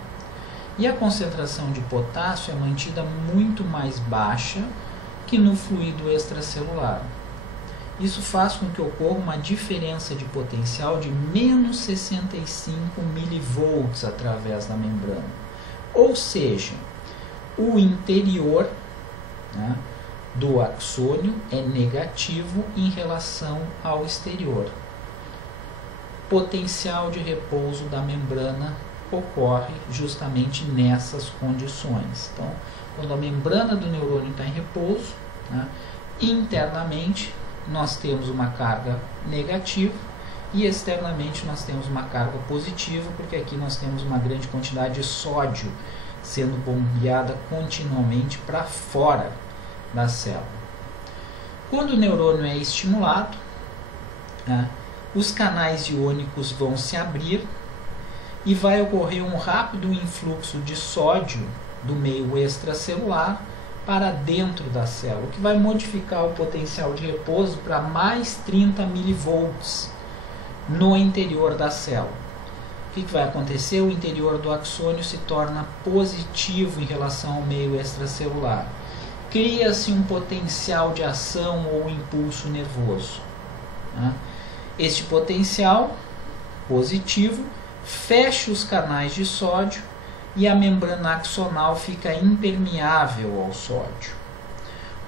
E a concentração de potássio é mantida muito mais baixa que no fluido extracelular. Isso faz com que ocorra uma diferença de potencial de menos 65 milivolts através da membrana. Ou seja, o interior, né, do axônio é negativo em relação ao exterior. Potencial de repouso da membrana ocorre justamente nessas condições. Então, quando a membrana do neurônio está em repouso, né, internamente nós temos uma carga negativa e externamente nós temos uma carga positiva, porque aqui nós temos uma grande quantidade de sódio sendo bombeada continuamente para fora da célula. Quando o neurônio é estimulado, né, os canais iônicos vão se abrir e vai ocorrer um rápido influxo de sódio do meio extracelular para dentro da célula, o que vai modificar o potencial de repouso para mais 30 milivolts no interior da célula. O que vai acontecer? O interior do axônio se torna positivo em relação ao meio extracelular. Cria-se um potencial de ação ou impulso nervoso, né? Este potencial positivo fecha os canais de sódio e a membrana axonal fica impermeável ao sódio.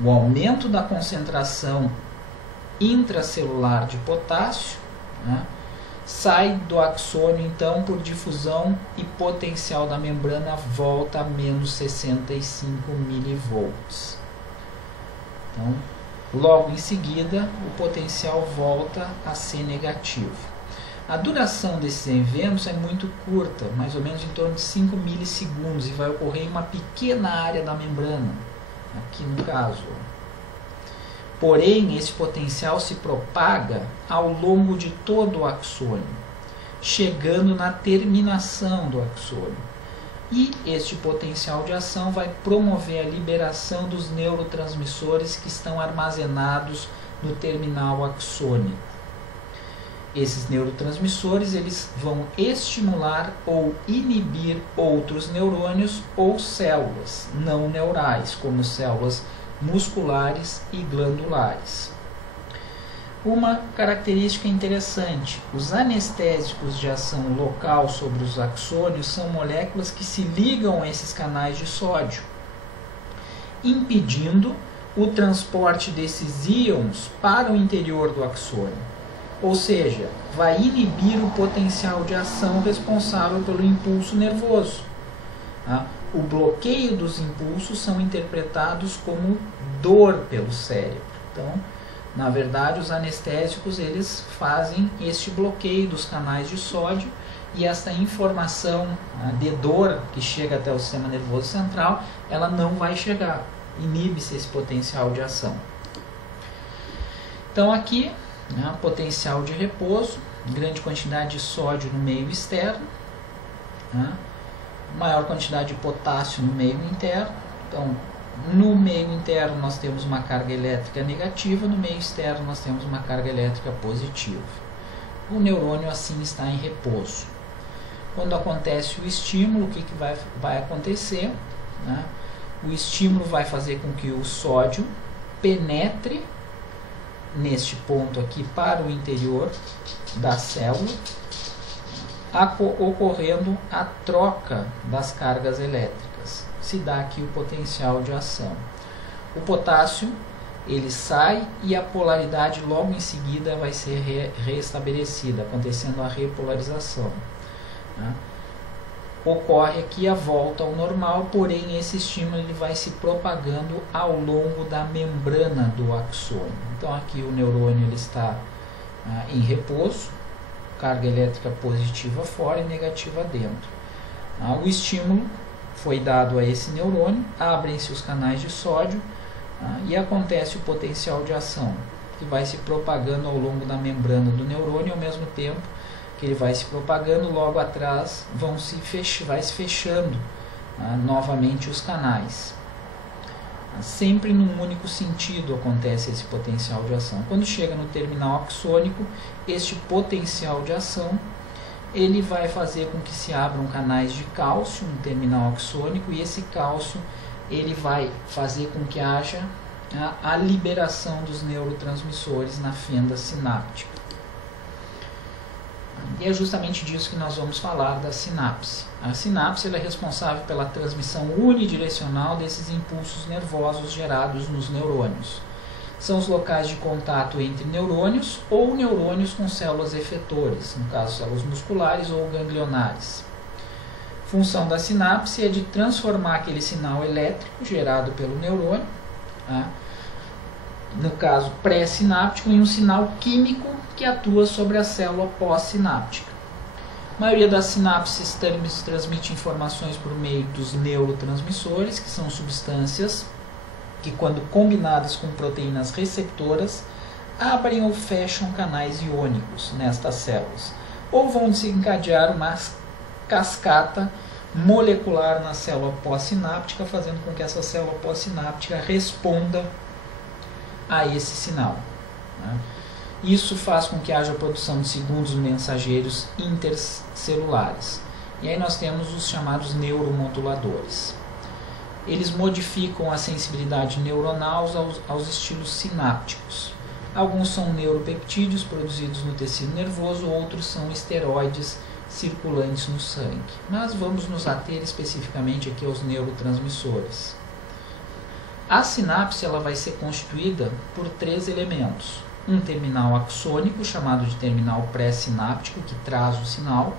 O aumento da concentração intracelular de potássio, né, sai do axônio então por difusão e potencial da membrana volta a menos 65 milivolts. Então, logo em seguida, o potencial volta a ser negativo. A duração desses eventos é muito curta, mais ou menos em torno de 5 milissegundos, e vai ocorrer em uma pequena área da membrana, aqui no caso. Porém, esse potencial se propaga ao longo de todo o axônio, chegando na terminação do axônio. E este potencial de ação vai promover a liberação dos neurotransmissores que estão armazenados no terminal axônico. Esses neurotransmissores eles vão estimular ou inibir outros neurônios ou células não neurais, como células musculares e glandulares. Uma característica interessante: os anestésicos de ação local sobre os axônios são moléculas que se ligam a esses canais de sódio, impedindo o transporte desses íons para o interior do axônio. Ou seja, vai inibir o potencial de ação responsável pelo impulso nervoso. Tá? O bloqueio dos impulsos são interpretados como dor pelo cérebro. Então, na verdade, os anestésicos eles fazem este bloqueio dos canais de sódio, e essa informação de dor que chega até o sistema nervoso central, ela não vai chegar. Inibe-se esse potencial de ação. Então aqui, né, potencial de repouso, grande quantidade de sódio no meio externo, né, maior quantidade de potássio no meio interno. Então, no meio interno nós temos uma carga elétrica negativa, no meio externo nós temos uma carga elétrica positiva. O neurônio assim está em repouso. Quando acontece o estímulo, o que vai acontecer? Né? O estímulo vai fazer com que o sódio penetre neste ponto aqui para o interior da célula, ocorrendo a troca das cargas elétricas. Se dá aqui o potencial de ação. O potássio ele sai e a polaridade logo em seguida vai ser reestabelecida, acontecendo a repolarização. Né? Ocorre aqui a volta ao normal, porém esse estímulo ele vai se propagando ao longo da membrana do axônio. Então aqui o neurônio ele está em repouso, carga elétrica positiva fora e negativa dentro. O estímulo foi dado a esse neurônio, abrem-se os canais de sódio e acontece o potencial de ação, que vai se propagando ao longo da membrana do neurônio, ao mesmo tempo que ele vai se propagando, logo atrás vai se fechando novamente os canais. Sempre num único sentido acontece esse potencial de ação. Quando chega no terminal axônico, este potencial de ação ele vai fazer com que se abram canais de cálcio no terminal axônico, e esse cálcio ele vai fazer com que haja a liberação dos neurotransmissores na fenda sináptica. E é justamente disso que nós vamos falar da sinapse. A sinapse ela é responsável pela transmissão unidirecional desses impulsos nervosos gerados nos neurônios. São os locais de contato entre neurônios ou neurônios com células efetores, no caso células musculares ou ganglionares. A função da sinapse é de transformar aquele sinal elétrico gerado pelo neurônio, no caso pré-sináptico, em um sinal químico que atua sobre a célula pós-sináptica. A maioria das sinapses transmite informações por meio dos neurotransmissores, que são substâncias que, quando combinadas com proteínas receptoras, abrem ou fecham canais iônicos nestas células, ou vão desencadear uma cascata molecular na célula pós-sináptica, fazendo com que essa célula pós-sináptica responda a esse sinal. Isso faz com que haja a produção de segundos mensageiros intercelulares. E aí nós temos os chamados neuromoduladores. Eles modificam a sensibilidade neuronal aos estilos sinápticos. Alguns são neuropeptídeos produzidos no tecido nervoso, outros são esteroides circulantes no sangue. Mas vamos nos ater especificamente aqui aos neurotransmissores. A sinapse ela vai ser constituída por 3 elementos. Um terminal axônico, chamado de terminal pré-sináptico, que traz o sinal.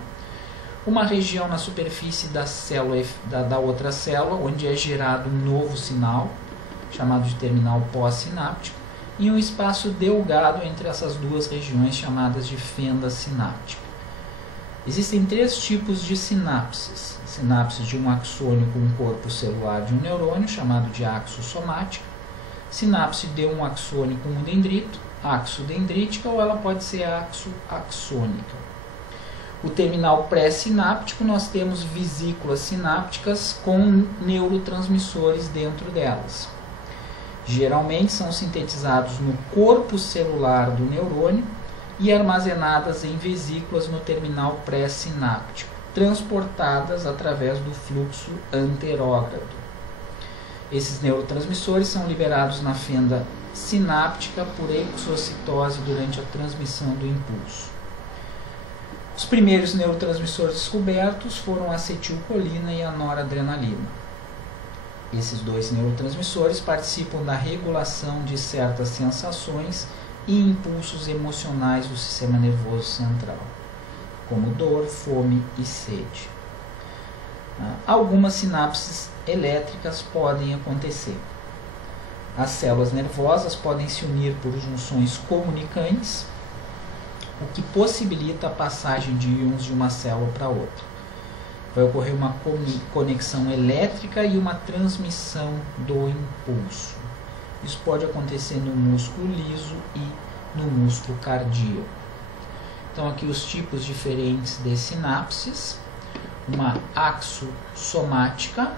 Uma região na superfície da célula, da outra célula, onde é gerado um novo sinal, chamado de terminal pós-sináptico. E um espaço delgado entre essas duas regiões, chamadas de fenda sináptica. Existem 3 tipos de sinapses. Sinapse de um axônio com um corpo celular de um neurônio, chamado de axossomática. Sinapse de um axônio com um dendrito, axodendrítica, ou ela pode ser axônica. O terminal pré-sináptico, nós temos vesículas sinápticas com neurotransmissores dentro delas. Geralmente são sintetizados no corpo celular do neurônio e armazenadas em vesículas no terminal pré-sináptico, transportadas através do fluxo anterógrado. Esses neurotransmissores são liberados na fenda sináptica por exocitose durante a transmissão do impulso. Os primeiros neurotransmissores descobertos foram a acetilcolina e a noradrenalina. Esses 2 neurotransmissores participam da regulação de certas sensações e impulsos emocionais do sistema nervoso central, como dor, fome e sede. Algumas sinapses elétricas podem acontecer. As células nervosas podem se unir por junções comunicantes, o que possibilita a passagem de íons de uma célula para outra. Vai ocorrer uma conexão elétrica e uma transmissão do impulso. Isso pode acontecer no músculo liso e no músculo cardíaco. Então aqui os tipos diferentes de sinapses: uma axossomática,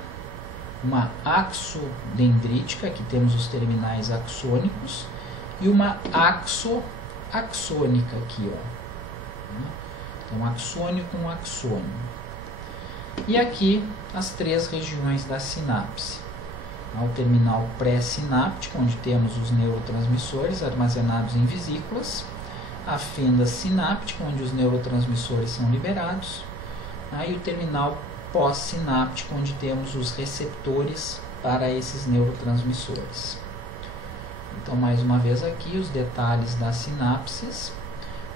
uma axodendrítica, que temos os terminais axônicos, e uma axônica aqui, Então axônio com axônio. E aqui as 3 regiões da sinapse. O terminal pré-sináptico, onde temos os neurotransmissores armazenados em vesículas. A fenda sináptica, onde os neurotransmissores são liberados. E o terminal pós-sináptico, onde temos os receptores para esses neurotransmissores. Então, mais uma vez aqui, os detalhes das sinapses.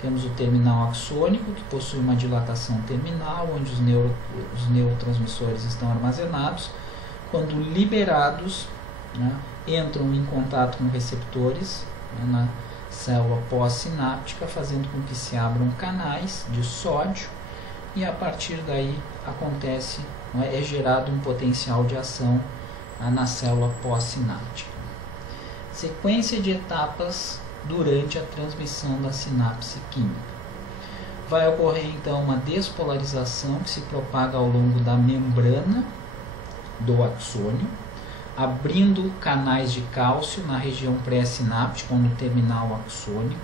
Temos o terminal axônico, que possui uma dilatação terminal, onde os neurotransmissores estão armazenados. Quando liberados, entram em contato com receptores na célula pós-sináptica, fazendo com que se abram canais de sódio, e a partir daí acontece, é gerado um potencial de ação na célula pós-sináptica. Sequência de etapas durante a transmissão da sinapse química. Vai ocorrer então uma despolarização que se propaga ao longo da membrana do axônio, abrindo canais de cálcio na região pré-sináptica ou no terminal axônico.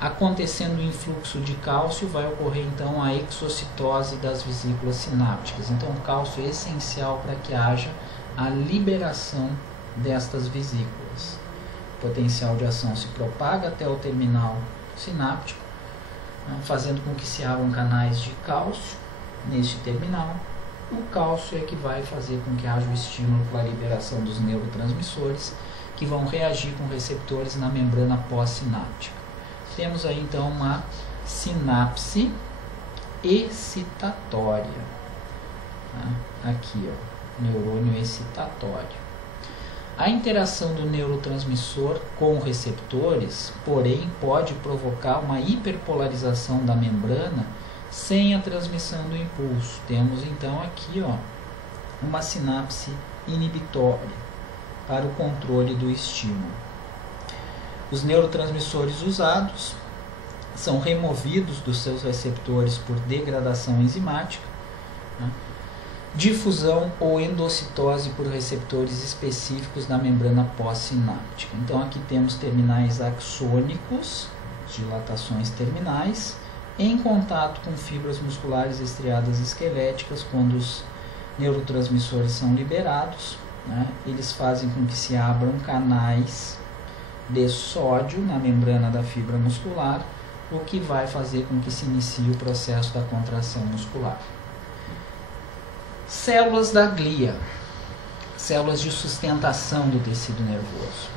Acontecendo o influxo de cálcio, vai ocorrer então a exocitose das vesículas sinápticas. Então o cálcio é essencial para que haja a liberação destas vesículas. O potencial de ação se propaga até o terminal sináptico, fazendo com que se abram canais de cálcio neste terminal. O cálcio é que vai fazer com que haja o estímulo para a liberação dos neurotransmissores, que vão reagir com receptores na membrana pós-sináptica. Temos aí então uma sinapse excitatória. Aqui, ó, neurônio excitatório. A interação do neurotransmissor com receptores, porém, pode provocar uma hiperpolarização da membrana sem a transmissão do impulso. Temos então aqui, ó, uma sinapse inibitória para o controle do estímulo. Os neurotransmissores usados são removidos dos seus receptores por degradação enzimática, difusão ou endocitose por receptores específicos na membrana pós-sináptica. Então aqui temos terminais axônicos, dilatações terminais, em contato com fibras musculares estriadas esqueléticas. Quando os neurotransmissores são liberados, eles fazem com que se abram canais de sódio na membrana da fibra muscular, o que vai fazer com que se inicie o processo da contração muscular. Células da glia, células de sustentação do tecido nervoso.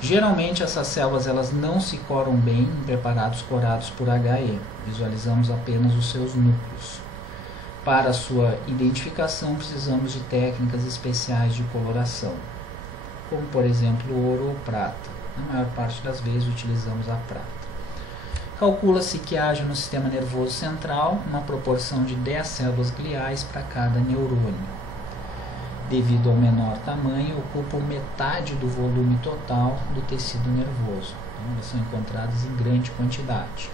Geralmente essas células elas não se coram bem em preparados corados por HE, visualizamos apenas os seus núcleos. Para sua identificação precisamos de técnicas especiais de coloração, como por exemplo ouro ou prata. Na maior parte das vezes utilizamos a prata. Calcula-se que haja no sistema nervoso central uma proporção de 10 células gliais para cada neurônio. Devido ao menor tamanho, ocupam metade do volume total do tecido nervoso. Então, elas são encontradas em grande quantidade.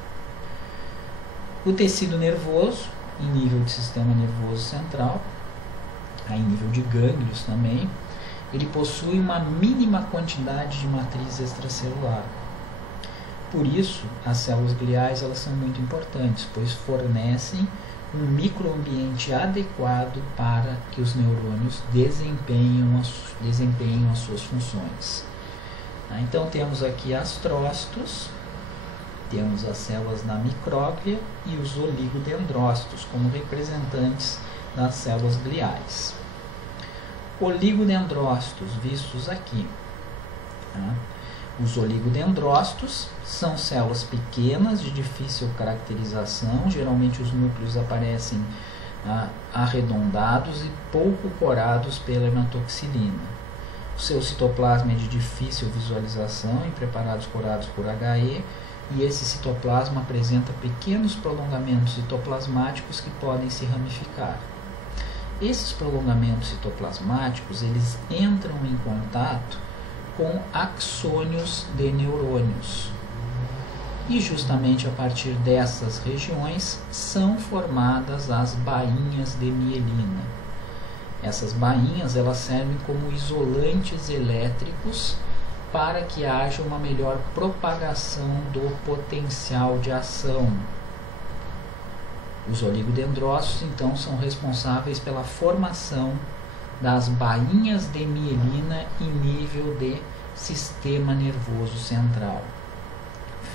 O tecido nervoso, em nível de sistema nervoso central, em nível de gânglios também, ele possui uma mínima quantidade de matriz extracelular. Por isso, as células gliais elas são muito importantes, pois fornecem um microambiente adequado para que os neurônios desempenhem as suas funções. Então temos aqui astrócitos, temos as células da micróglia e os oligodendrócitos como representantes das células gliais. Oligodendrócitos vistos aqui. Os oligodendrócitos são células pequenas de difícil caracterização, geralmente os núcleos aparecem arredondados e pouco corados pela hematoxilina. O seu citoplasma é de difícil visualização em preparados corados por HE, e esse citoplasma apresenta pequenos prolongamentos citoplasmáticos que podem se ramificar. Esses prolongamentos citoplasmáticos eles entram em contato com axônios de neurônios. E justamente a partir dessas regiões são formadas as bainhas de mielina. Essas bainhas elas servem como isolantes elétricos para que haja uma melhor propagação do potencial de ação. Os oligodendrócitos então são responsáveis pela formação das bainhas de mielina em nível de sistema nervoso central.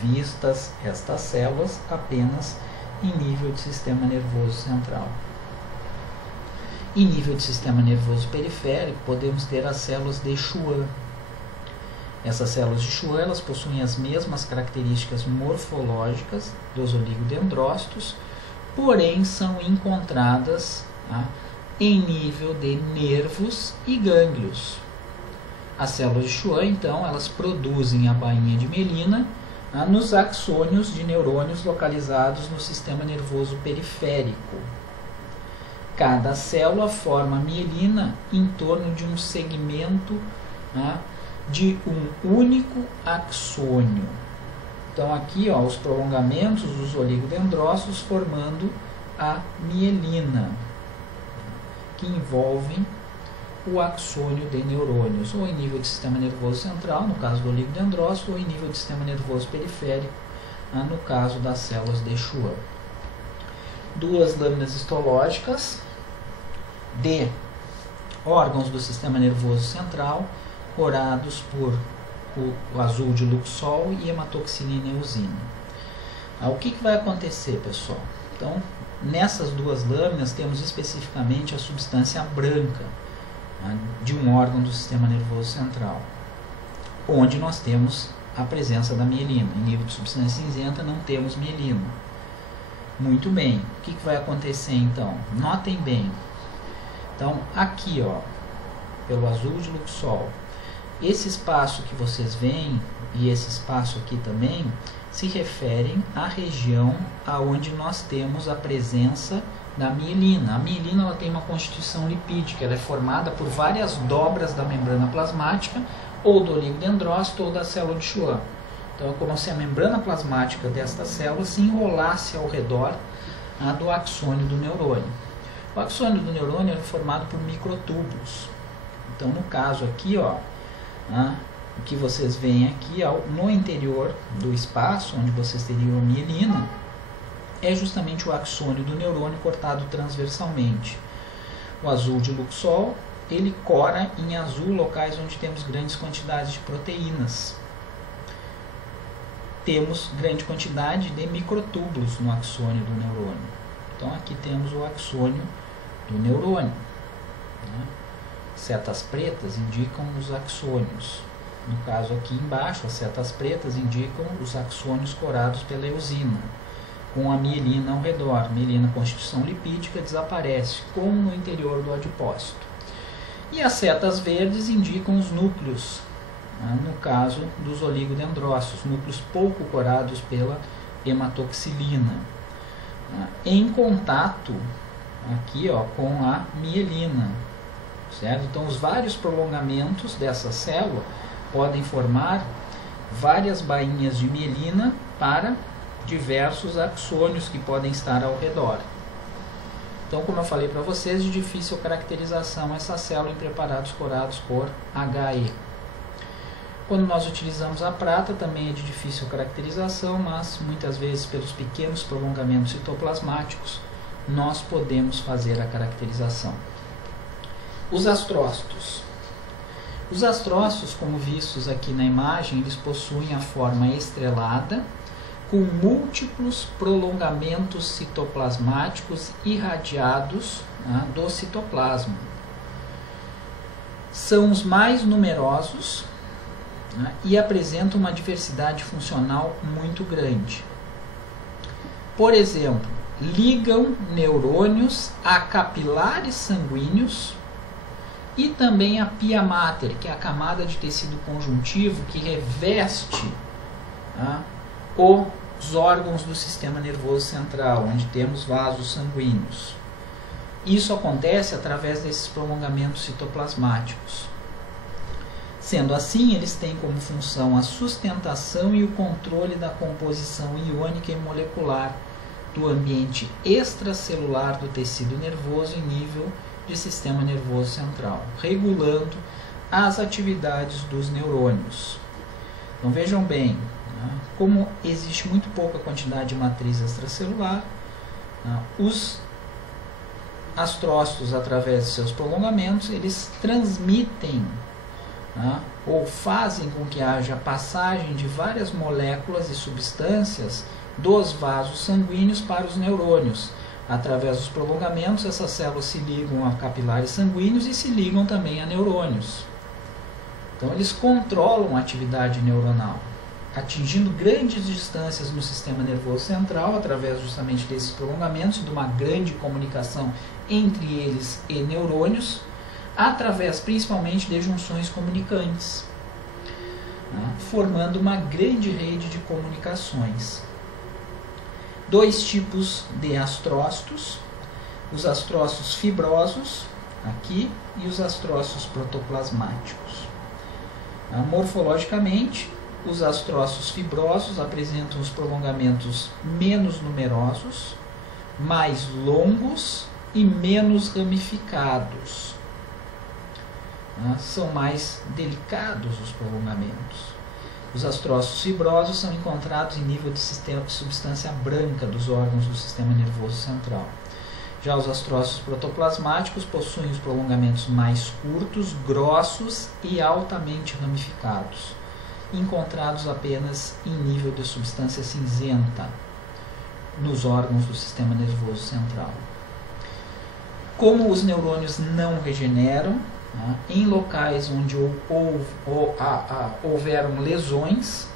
Vistas estas células apenas em nível de sistema nervoso central. Em nível de sistema nervoso periférico, podemos ter as células de Schwann. Essas células de Schwann elas possuem as mesmas características morfológicas dos oligodendrócitos, porém são encontradas em nível de nervos e gânglios. As células de Schwann, então, elas produzem a bainha de mielina nos axônios de neurônios localizados no sistema nervoso periférico. Cada célula forma mielina em torno de um segmento de um único axônio. Então aqui, ó, os prolongamentos dos oligodendrócitos formando a mielina, que envolve o axônio de neurônios, ou em nível de sistema nervoso central, no caso do oligodendrócito, ou em nível de sistema nervoso periférico, no caso das células de Schwann. Duas lâminas histológicas de órgãos do sistema nervoso central, corados por o azul de Luxol e hematoxilina e eosina. O que vai acontecer, pessoal? Então, nessas duas lâminas temos especificamente a substância branca de um órgão do sistema nervoso central, onde nós temos a presença da mielina. Em nível de substância cinzenta não temos mielina. Muito bem, o que vai acontecer então? Notem bem. Então, aqui, ó, pelo azul de Luxol, esse espaço que vocês veem e esse espaço aqui também se referem à região aonde nós temos a presença da mielina. A mielina ela tem uma constituição lipídica, ela é formada por várias dobras da membrana plasmática ou do oligodendrócito ou da célula de Schwann. Então é como se a membrana plasmática desta célula se enrolasse ao redor do axônio do neurônio. O axônio do neurônio é formado por microtúbulos. Então no caso aqui, ó, o que vocês veem aqui no interior do espaço onde vocês teriam a mielina é justamente o axônio do neurônio cortado transversalmente. O azul de Luxol, ele cora em azul locais onde temos grandes quantidades de proteínas. Temos grande quantidade de microtúbulos no axônio do neurônio. Então aqui temos o axônio do neurônio. Setas pretas indicam os axônios. No caso aqui embaixo, as setas pretas indicam os axônios corados pela eosina, com a mielina ao redor. Mielina, constituição lipídica, desaparece, como no interior do adipócito. E as setas verdes indicam os núcleos, no caso dos oligodendrócitos, núcleos pouco corados pela hematoxilina, em contato aqui, ó, com a mielina. Certo? Então, os vários prolongamentos dessa célula podem formar várias bainhas de mielina para diversos axônios que podem estar ao redor. Então, como eu falei para vocês, de difícil caracterização essa célula em preparados corados por HE. Quando nós utilizamos a prata, também é de difícil caracterização, mas muitas vezes pelos pequenos prolongamentos citoplasmáticos, nós podemos fazer a caracterização. Os astrócitos. Os astrócitos, como vistos aqui na imagem, eles possuem a forma estrelada, com múltiplos prolongamentos citoplasmáticos irradiados do citoplasma. São os mais numerosos e apresentam uma diversidade funcional muito grande. Por exemplo, ligam neurônios a capilares sanguíneos e também a pia mater, que é a camada de tecido conjuntivo que reveste os órgãos do sistema nervoso central, onde temos vasos sanguíneos. Isso acontece através desses prolongamentos citoplasmáticos. Sendo assim, eles têm como função a sustentação e o controle da composição iônica e molecular do ambiente extracelular do tecido nervoso em nível de sistema nervoso central, regulando as atividades dos neurônios. Então vejam bem, como existe muito pouca quantidade de matriz extracelular, os astrócitos, através de seus prolongamentos, eles transmitem ou fazem com que haja passagem de várias moléculas e substâncias dos vasos sanguíneos para os neurônios. Através dos prolongamentos, essas células se ligam a capilares sanguíneos e se ligam também a neurônios. Então, eles controlam a atividade neuronal, atingindo grandes distâncias no sistema nervoso central, através justamente desses prolongamentos, de uma grande comunicação entre eles e neurônios, através principalmente de junções comunicantes, formando uma grande rede de comunicações. Dois tipos de astrócitos: os astrócitos fibrosos, aqui, e os astrócitos protoplasmáticos. Morfologicamente, Os astrócitos fibrosos apresentam os prolongamentos menos numerosos, mais longos e menos ramificados. São mais delicados os prolongamentos. Os astrócitos fibrosos são encontrados em nível de substância branca dos órgãos do sistema nervoso central. Já os astrócitos protoplasmáticos possuem os prolongamentos mais curtos, grossos e altamente ramificados, encontrados apenas em nível de substância cinzenta nos órgãos do sistema nervoso central. Como os neurônios não regeneram, em locais onde houveram lesões,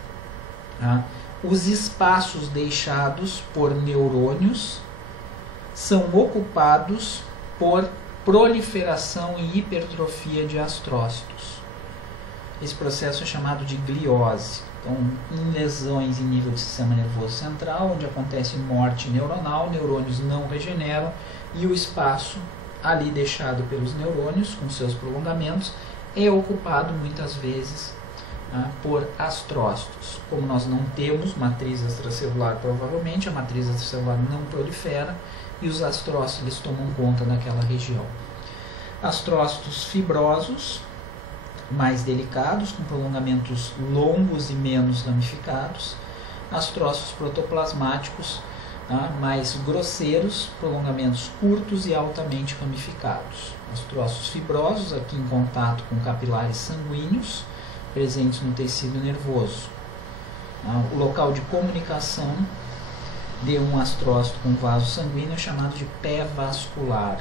os espaços deixados por neurônios são ocupados por proliferação e hipertrofia de astrócitos. Esse processo é chamado de gliose. Então, em lesões em nível do sistema nervoso central, onde acontece morte neuronal, neurônios não regeneram e o espaço ali deixado pelos neurônios, com seus prolongamentos, é ocupado muitas vezes por astrócitos. Como nós não temos matriz extracelular, provavelmente a matriz extracelular não prolifera e os astrócitos eles tomam conta daquela região. Astrócitos fibrosos, mais delicados, com prolongamentos longos e menos ramificados. Astrócitos protoplasmáticos, mais grosseiros, prolongamentos curtos e altamente ramificados. Astrócitos fibrosos, aqui em contato com capilares sanguíneos presentes no tecido nervoso. O local de comunicação de um astrócito com vaso sanguíneo é chamado de pé vascular.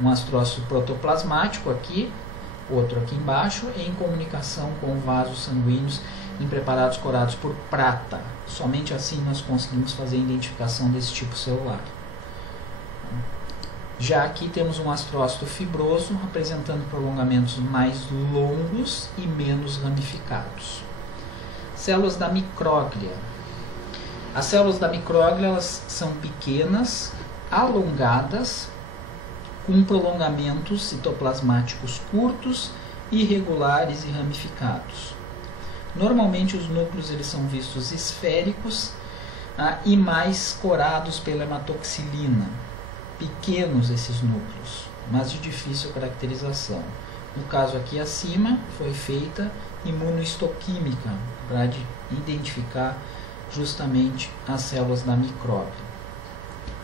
Um astrócito protoplasmático aqui, outro aqui embaixo, em comunicação com vasos sanguíneos em preparados corados por prata. Somente assim nós conseguimos fazer a identificação desse tipo celular. Já aqui temos um astrócito fibroso apresentando prolongamentos mais longos e menos ramificados. Células da micróglia. As células da micróglia elas são pequenas, alongadas, com prolongamentos citoplasmáticos curtos, irregulares e ramificados. Normalmente os núcleos eles são vistos esféricos e mais corados pela hematoxilina. Pequenos esses núcleos, mas de difícil caracterização. No caso aqui acima foi feita imunohistoquímica para identificar justamente as células da micróglia.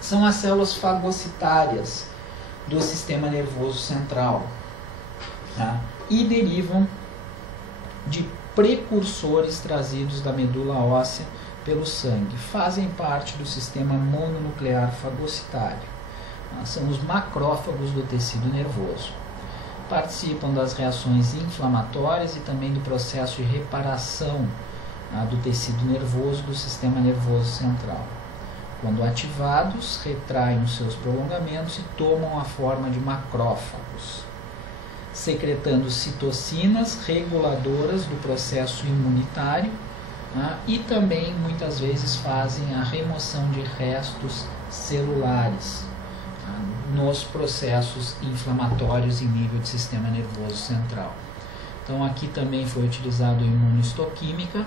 São as células fagocitárias do sistema nervoso central, e derivam de precursores trazidos da medula óssea pelo sangue. Fazem parte do sistema mononuclear fagocitário. São os macrófagos do tecido nervoso. Participam das reações inflamatórias e também do processo de reparação do tecido nervoso do sistema nervoso central. Quando ativados, retraem os seus prolongamentos e tomam a forma de macrófagos, secretando citocinas reguladoras do processo imunitário e também muitas vezes fazem a remoção de restos celulares nos processos inflamatórios em nível de sistema nervoso central. Então aqui também foi utilizado a imunohistoquímica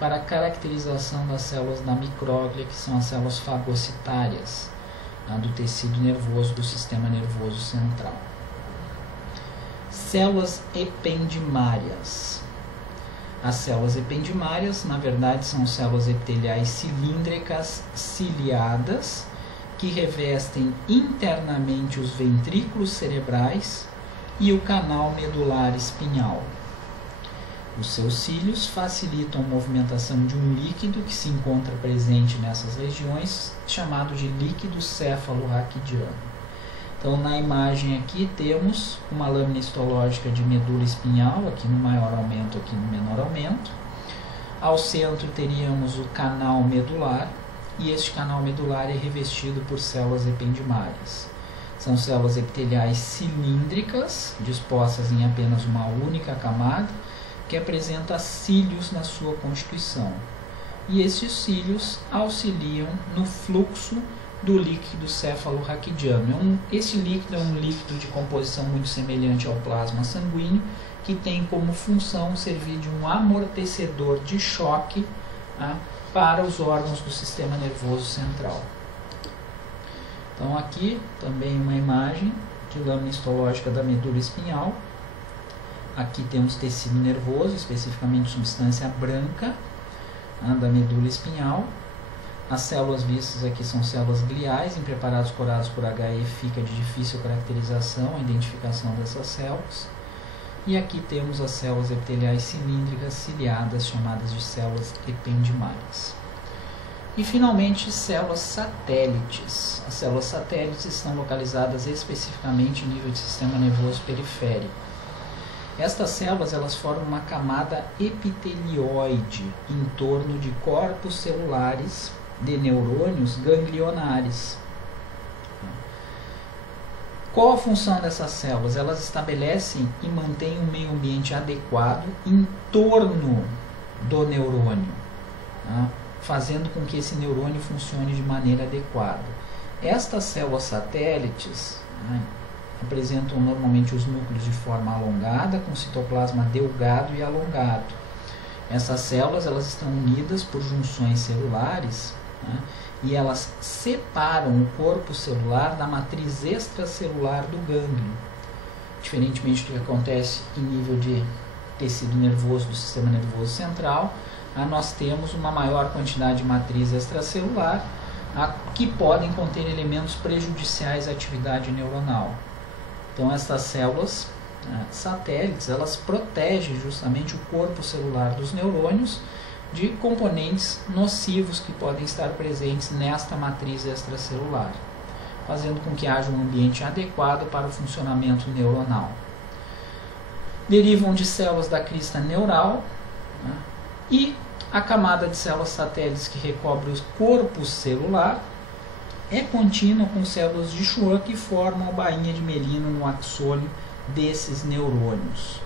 para a caracterização das células da micróglia, que são as células fagocitárias do tecido nervoso do sistema nervoso central. Células ependimárias. As células ependimárias, na verdade, são células epiteliais cilíndricas ciliadas que revestem internamente os ventrículos cerebrais e o canal medular espinhal. Os seus cílios facilitam a movimentação de um líquido que se encontra presente nessas regiões, chamado de líquido céfalo-raquidiano. Então, na imagem aqui temos uma lâmina histológica de medula espinhal, aqui no maior aumento, aqui no menor aumento. Ao centro teríamos o canal medular, e este canal medular é revestido por células ependimárias. São células epiteliais cilíndricas, dispostas em apenas uma única camada, que apresenta cílios na sua constituição. E esses cílios auxiliam no fluxo do líquido céfalo-raquidiano. Esse líquido é um líquido de composição muito semelhante ao plasma sanguíneo, que tem como função servir de um amortecedor de choque, tá, para os órgãos do sistema nervoso central. Então aqui também uma imagem de lâmina histológica da medula espinhal. Aqui temos tecido nervoso, especificamente substância branca, tá, da medula espinhal. As células vistas aqui são células gliais, em preparados corados por HE fica de difícil caracterização, a identificação dessas células. E aqui temos as células epiteliais cilíndricas ciliadas, chamadas de células ependimais. E finalmente, células satélites. As células satélites estão localizadas especificamente no nível de sistema nervoso periférico. Estas células elas formam uma camada epitelioide em torno de corpos celulares de neurônios ganglionares. Qual a função dessas células? Elas estabelecem e mantêm um meio ambiente adequado em torno do neurônio, tá, fazendo com que esse neurônio funcione de maneira adequada. Estas células satélites, né, apresentam normalmente os núcleos de forma alongada, com citoplasma delgado e alongado. Essas células elas estão unidas por junções celulares, né, e elas separam o corpo celular da matriz extracelular do gânglio. Diferentemente do que acontece em nível de tecido nervoso do sistema nervoso central, nós temos uma maior quantidade de matriz extracelular que podem conter elementos prejudiciais à atividade neuronal. Então estas células satélites, elas protegem justamente o corpo celular dos neurônios de componentes nocivos que podem estar presentes nesta matriz extracelular, fazendo com que haja um ambiente adequado para o funcionamento neuronal. Derivam de células da crista neural, né, e a camada de células satélites que recobre o corpo celular é contínua com células de Schwann que formam a bainha de Merino no axônio desses neurônios.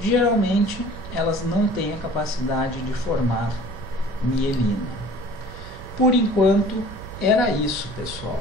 Geralmente, elas não têm a capacidade de formar mielina. Por enquanto, era isso, pessoal.